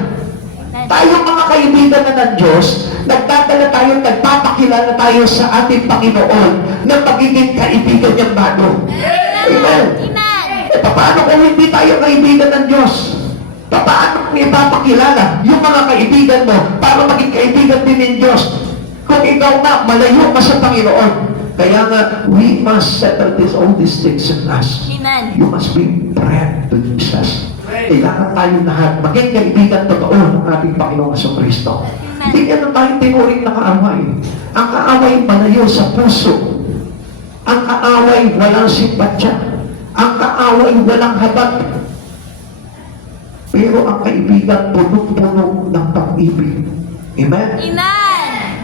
Tayong mga kaibigan na ng Diyos, nagdadala tayo, nagpapakilala tayo sa ating Panginoon na magiging kaibigan niyang bago. Amen. Amen. Paano kung hindi tayo kaibigan ng Diyos? Paano kung ipapakilala yung mga kaibigan mo para maging kaibigan din ng Diyos? Kung ikaw na, malayo ka sa Panginoon. Kaya nga, we must settle all these things in us. Amen. You must be friend to Jesus. Kailangan tayo lahat maging kaibigan totoo ng ating Panginoon sa Kristo. Hindi yan tayo tinuring na kaaway. Ang kaaway malayo sa puso. Ang kaaway walang simpatya. Ang kaaway walang habag. Pero ang kaibigan punong-puno ng pag-ibig. Amen? Amen.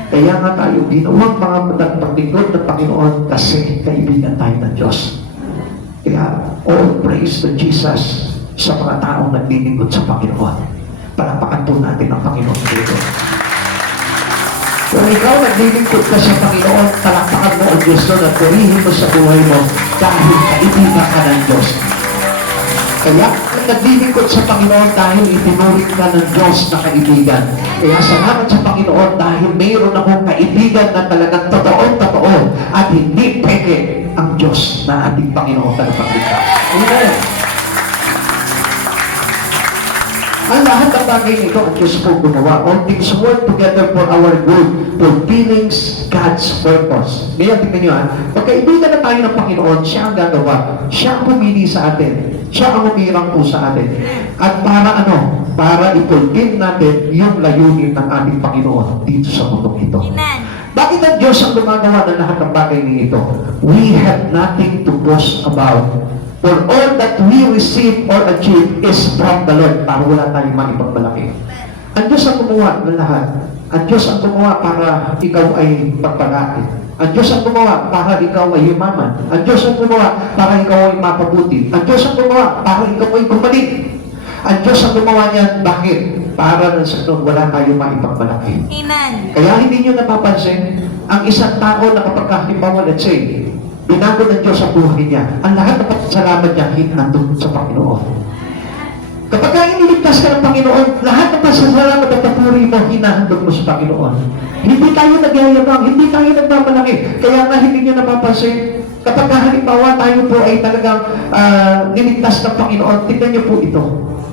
Kaya nga tayo ginawang mga nagpaglingkod ng Panginoon kasi kaibigan tayo ng Diyos. Kaya all praise to Jesus sa mga taong naglilingkod sa Panginoon. Palakpakan po natin ang Panginoon dito. Kung ikaw naglilingkod ka sa Panginoon, palakpakan mo ang Diyos doon at purihin mo sa buhay mo dahil kaibigan ka ng Diyos. Kaya naglilingkod sa Panginoon dahil itinuring ka ng Diyos na kaibigan. Kaya salamat sa Panginoon dahil mayroon akong kaibigan na talagang totoo at hindi peke ang Diyos na ating Panginoon tagapagligtas. Amen. Ang lahat ng bagay nito ang Diyos po gumawa. All things work together for our good, fulfilling God's purpose. Ngayon, tingnan nyo pagkaibigan na tayo ng Panginoon, siya ang gagawa. Siya ang pumili sa atin. Siya ang umirang po sa atin. At para ano? Para i-fulfill natin yung layunin ng ating Panginoon dito sa mundong ito. Amen. Bakit ang Diyos ang gumagawa ng lahat ng bagay nito? We have nothing to boast about. For all that we receive or achieve is from the Lord. Para wala tayong maipagmalaki. Ang Diyos ang gumawa ng lahat. Ang Diyos ang gumawa para ikaw ay pagpalain. Ang Diyos ang gumawa para ikaw ay yumaman. Ang Diyos ang gumawa para ikaw ay mapabuti. Ang Diyos ang gumawa para ikaw ay gumaling. Ang Diyos ang gumawa niyan, bakit? Para sa wala tayong maipagmalaki. Amen. Kaya hindi nyo napapansin, ang isang tao na kapag halimbawa, let's say, binago ng Diyos ang buhay niya, ang lahat ng pasalamat niya, nandun sa Panginoon. Kapag iniligtas ka ng Panginoon, lahat ng pasasalamat at papuri mo, hinahandog mo sa Panginoon. Hindi tayo nagyayabang, hindi tayo nagmamalaki. Kaya nga hindi niyo napapansin, kapag halimbawa tayo po ay talagang niligtas ng Panginoon, tignan niyo po ito.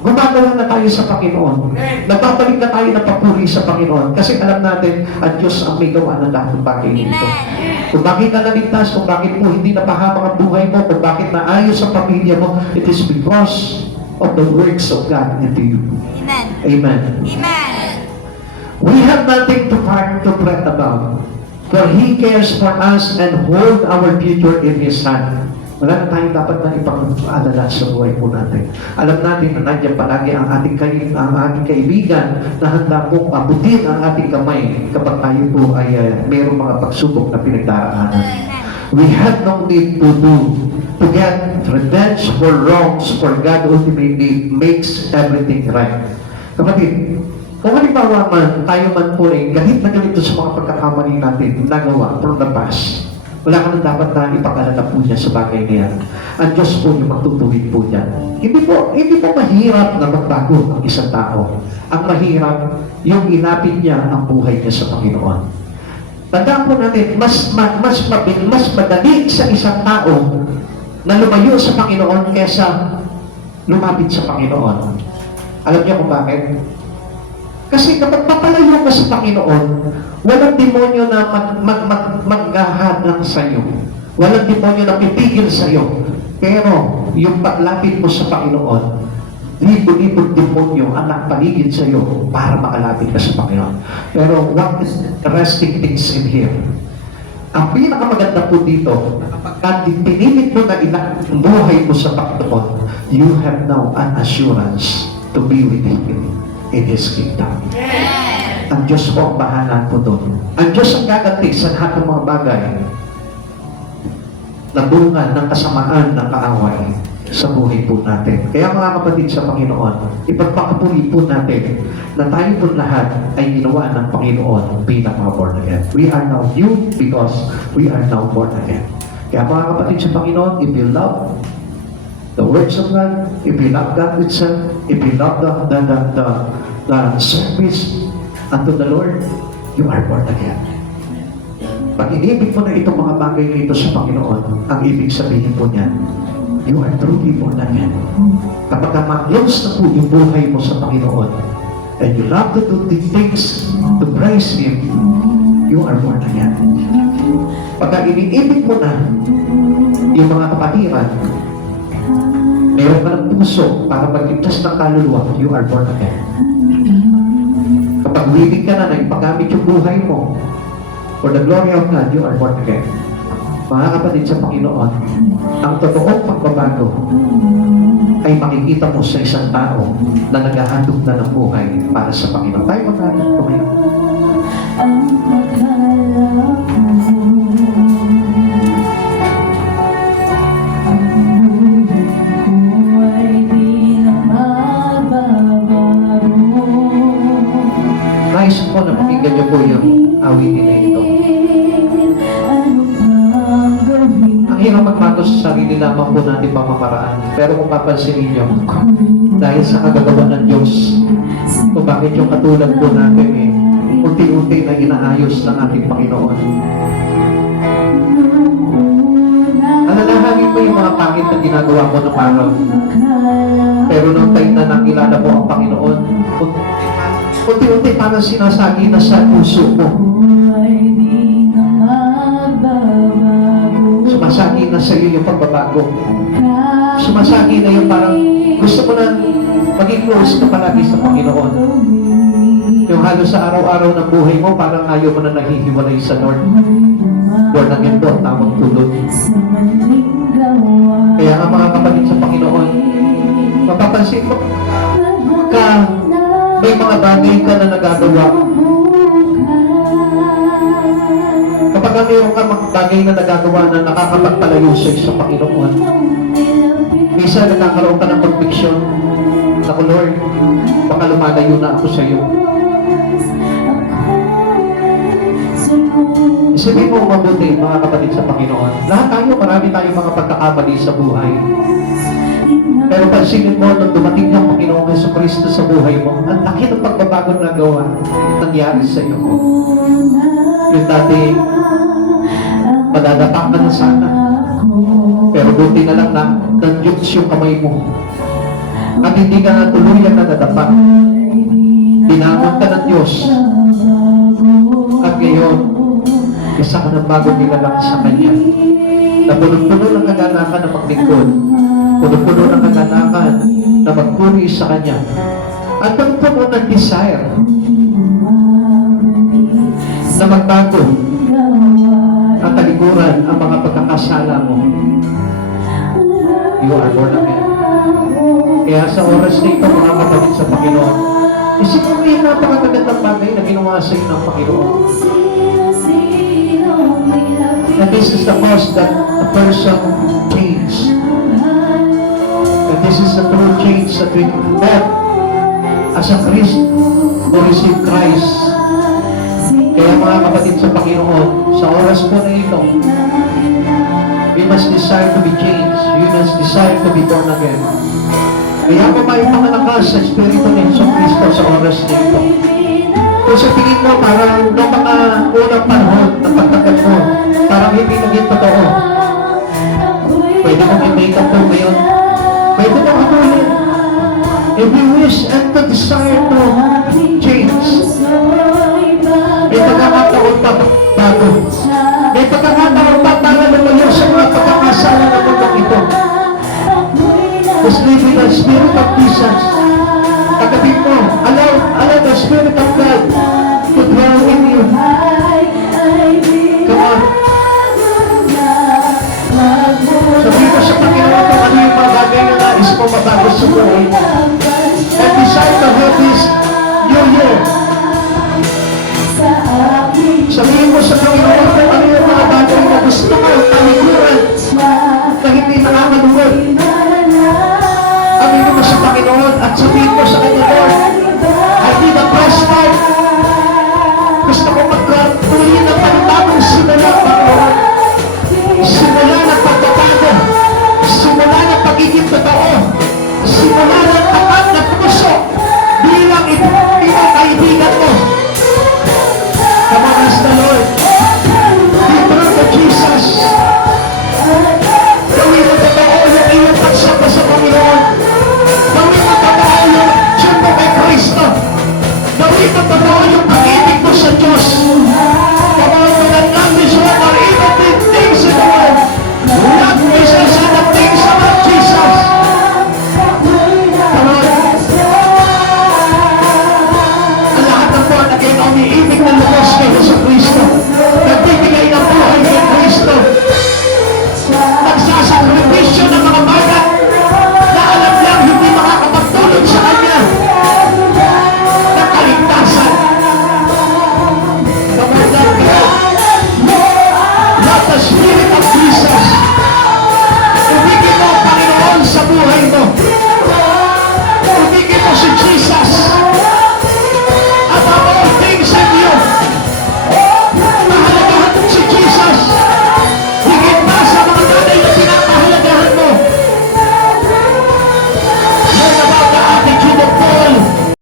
Gumagawa na tayo sa Panginoon. Nagbabalik na tayo ng papuri sa Panginoon. Kasi alam natin, ang Diyos ang may gawa ng lahat ng bagay nito. Kung bakit ka naligtas, kung bakit mo hindi napahabang ang buhay mo, kung bakit naayos ang pamilya mo, it is because of the works of God into you. Amen. Amen. Amen. We have nothing to fret about. For He cares for us and hold our future in His hand. Wala na tayong dapat na ipag-alala sa buhay po natin. Alam natin na nandiyan palagi ang ating kaibigan na handa po abutin ang ating kamay kapag tayo po ay mayroong mga pagsubok na pinagdaraanan. We have no need to get revenge for wrongs, for God ultimately makes everything right. Kapatid, kung halimbawa man, tayo man po ay galit na galit sa mga pagkakamali natin nagawa from the past, wala ka nang dapat na ipag-alala po niya sa bagay niya. Ang Diyos po yung magtutuwid po niya. Hindi po mahirap na magbago ang isang tao. Ang mahirap, yung ilapit niya ang buhay niya sa Panginoon. Tandaan po natin, mas madali sa isang tao na lumayo sa Panginoon kesa lumapit sa Panginoon. Alam niyo kung bakit? Kasi kapag papalayo ka sa Panginoon, walang demonyo na maghahadlang sa iyo. Walang demonyo na pipigil sa iyo. Pero yung paglapit mo sa Panginoon, libo-libong demonyo ang nakapaligid sa iyo para makalapit ka sa Panginoon. Pero what is interesting things in here? Ang pinakamaganda po dito, kapag pinimit mo na ilang buhay mo sa Panginoon, you have now an assurance to be with Him in His kingdom. Ang Diyos po ang bahala po doon. Ang Diyos ang gaganti sa lahat ng mga bagay na bunga ng kasamaan ng kaaway sa buhay po natin. Kaya mga kapatid sa Panginoon, ipagpakapuli po natin na tayo po lahat ay ginawa ng Panginoon bilang mga born again. We are now new because we are now born again. Kaya mga kapatid sa Panginoon, if you love the words of God, if you love God itself, if you love the service unto the Lord, you are born again. Pag inibig mo na itong mga bagay nito sa Panginoon, ang ibig sabihin po niyan, you are truly born again. Kapag ma-close na po yung buhay mo sa Panginoon, and you love to do the things to praise Him, you are born again. Pagka iniibig mo na yung mga kapatiran, meron ka ng puso para magligtas ng kaluluwa, you are born again. Kapag willing ka na ipagamit yung buhay mo for the glory of God, you are born again. Mga kapatid sa Panginoon, ang totoong pagbabago ay makikita mo sa isang tao na naghahandog na ng buhay para sa Panginoon. Tayo maghanap ko ngayon. Nais ko na pakinggan niyo po yung awitin na ito. Ang hirap magbago sa sarili lamang po natin pamamaraan. Pero kung papansinin niyo, dahil sa kagagawa ng Diyos, kung bakit yung katulad po natin unti-unti na inaayos ng ating Panginoon. Alalahanin mo yung mga pangit na ginagawa mo ng araw. Pero nung time na nakilala mo ang Panginoon, unti-unti parang sinasagi na sa puso mo. Sumasagi na sa iyo yung pagbabago. Sumasagi na yung parang gusto mo na maging close ka palagi sa Panginoon. Yung halos sa araw-araw ng buhay mo, parang ayaw mo na naghihiwalay sa Lord. Born again po, tamang tulog. Kaya nga mga kapatid sa Panginoon, mapapansin mo, may mga bagay ka na nagagawa. Kapag mayroon ka mga bagay na nagagawa na nakakapagpalayo sa Panginoon, minsan nagkakaroon ka ng conviction. Naku Lord, baka lumalayo na ako sa iyo. Isipin mo mabuti mga kapatid sa Panginoon. Lahat tayo, marami tayong mga pagkakamali sa buhay. Pero pansinin mo, nung dumating ang Panginoong Jesucristo sa buhay mo, ang laki ng pagbabago na gawa nangyari sa iyo. Yung dati, madadapa ka na sana. Pero buti na lang na nandyuks yung kamay mo. At hindi ka na tuluyan na nadapa. Binangon ka ng Diyos. At ngayon, isa ka ng bagong nilalang sa Kanya. Na punong-puno ng kaganakan na maglingkod. Punong-puno ng kaganakan na magpuri sa Kanya. At punong-puno ng desire na magbago at talikuran ang mga pagkakasala mo. You are born again. Kaya sa oras na ito, mga kapatid sa Panginoon, isipin mo yung napakagandang bagay na ginawa sa iyo ng Panginoon. And this is the cause that a person change. And this is the true change that we have as a Christ who receive Christ. Kaya mga kapatid sa Panginoon, sa oras po na ito, we must desire to be changed. We must desire to be born again. Kaya pa may pangalakas sa Espiritu ni Jesucristo sa oras na ito. Kung sa tingin mo, parang noong mga unang panahon ng pagtagat mo, parang hindi naging totoo. Pwede mong i-make up po ngayon. Pwede mong hatulin. If you wish and to desire to change, may pagkakataon pa bago. May pagkakataon pa para lumayo sa mga pagkakasala ng mundong ito. Just live with the Spirit of Jesus. Kagabit mo, allow the Spirit of God to dwell in you. Come on. Sabihin mo sa Panginoon kung ano yung mga bagay na nais mo mabago sa buhay. And decide to have this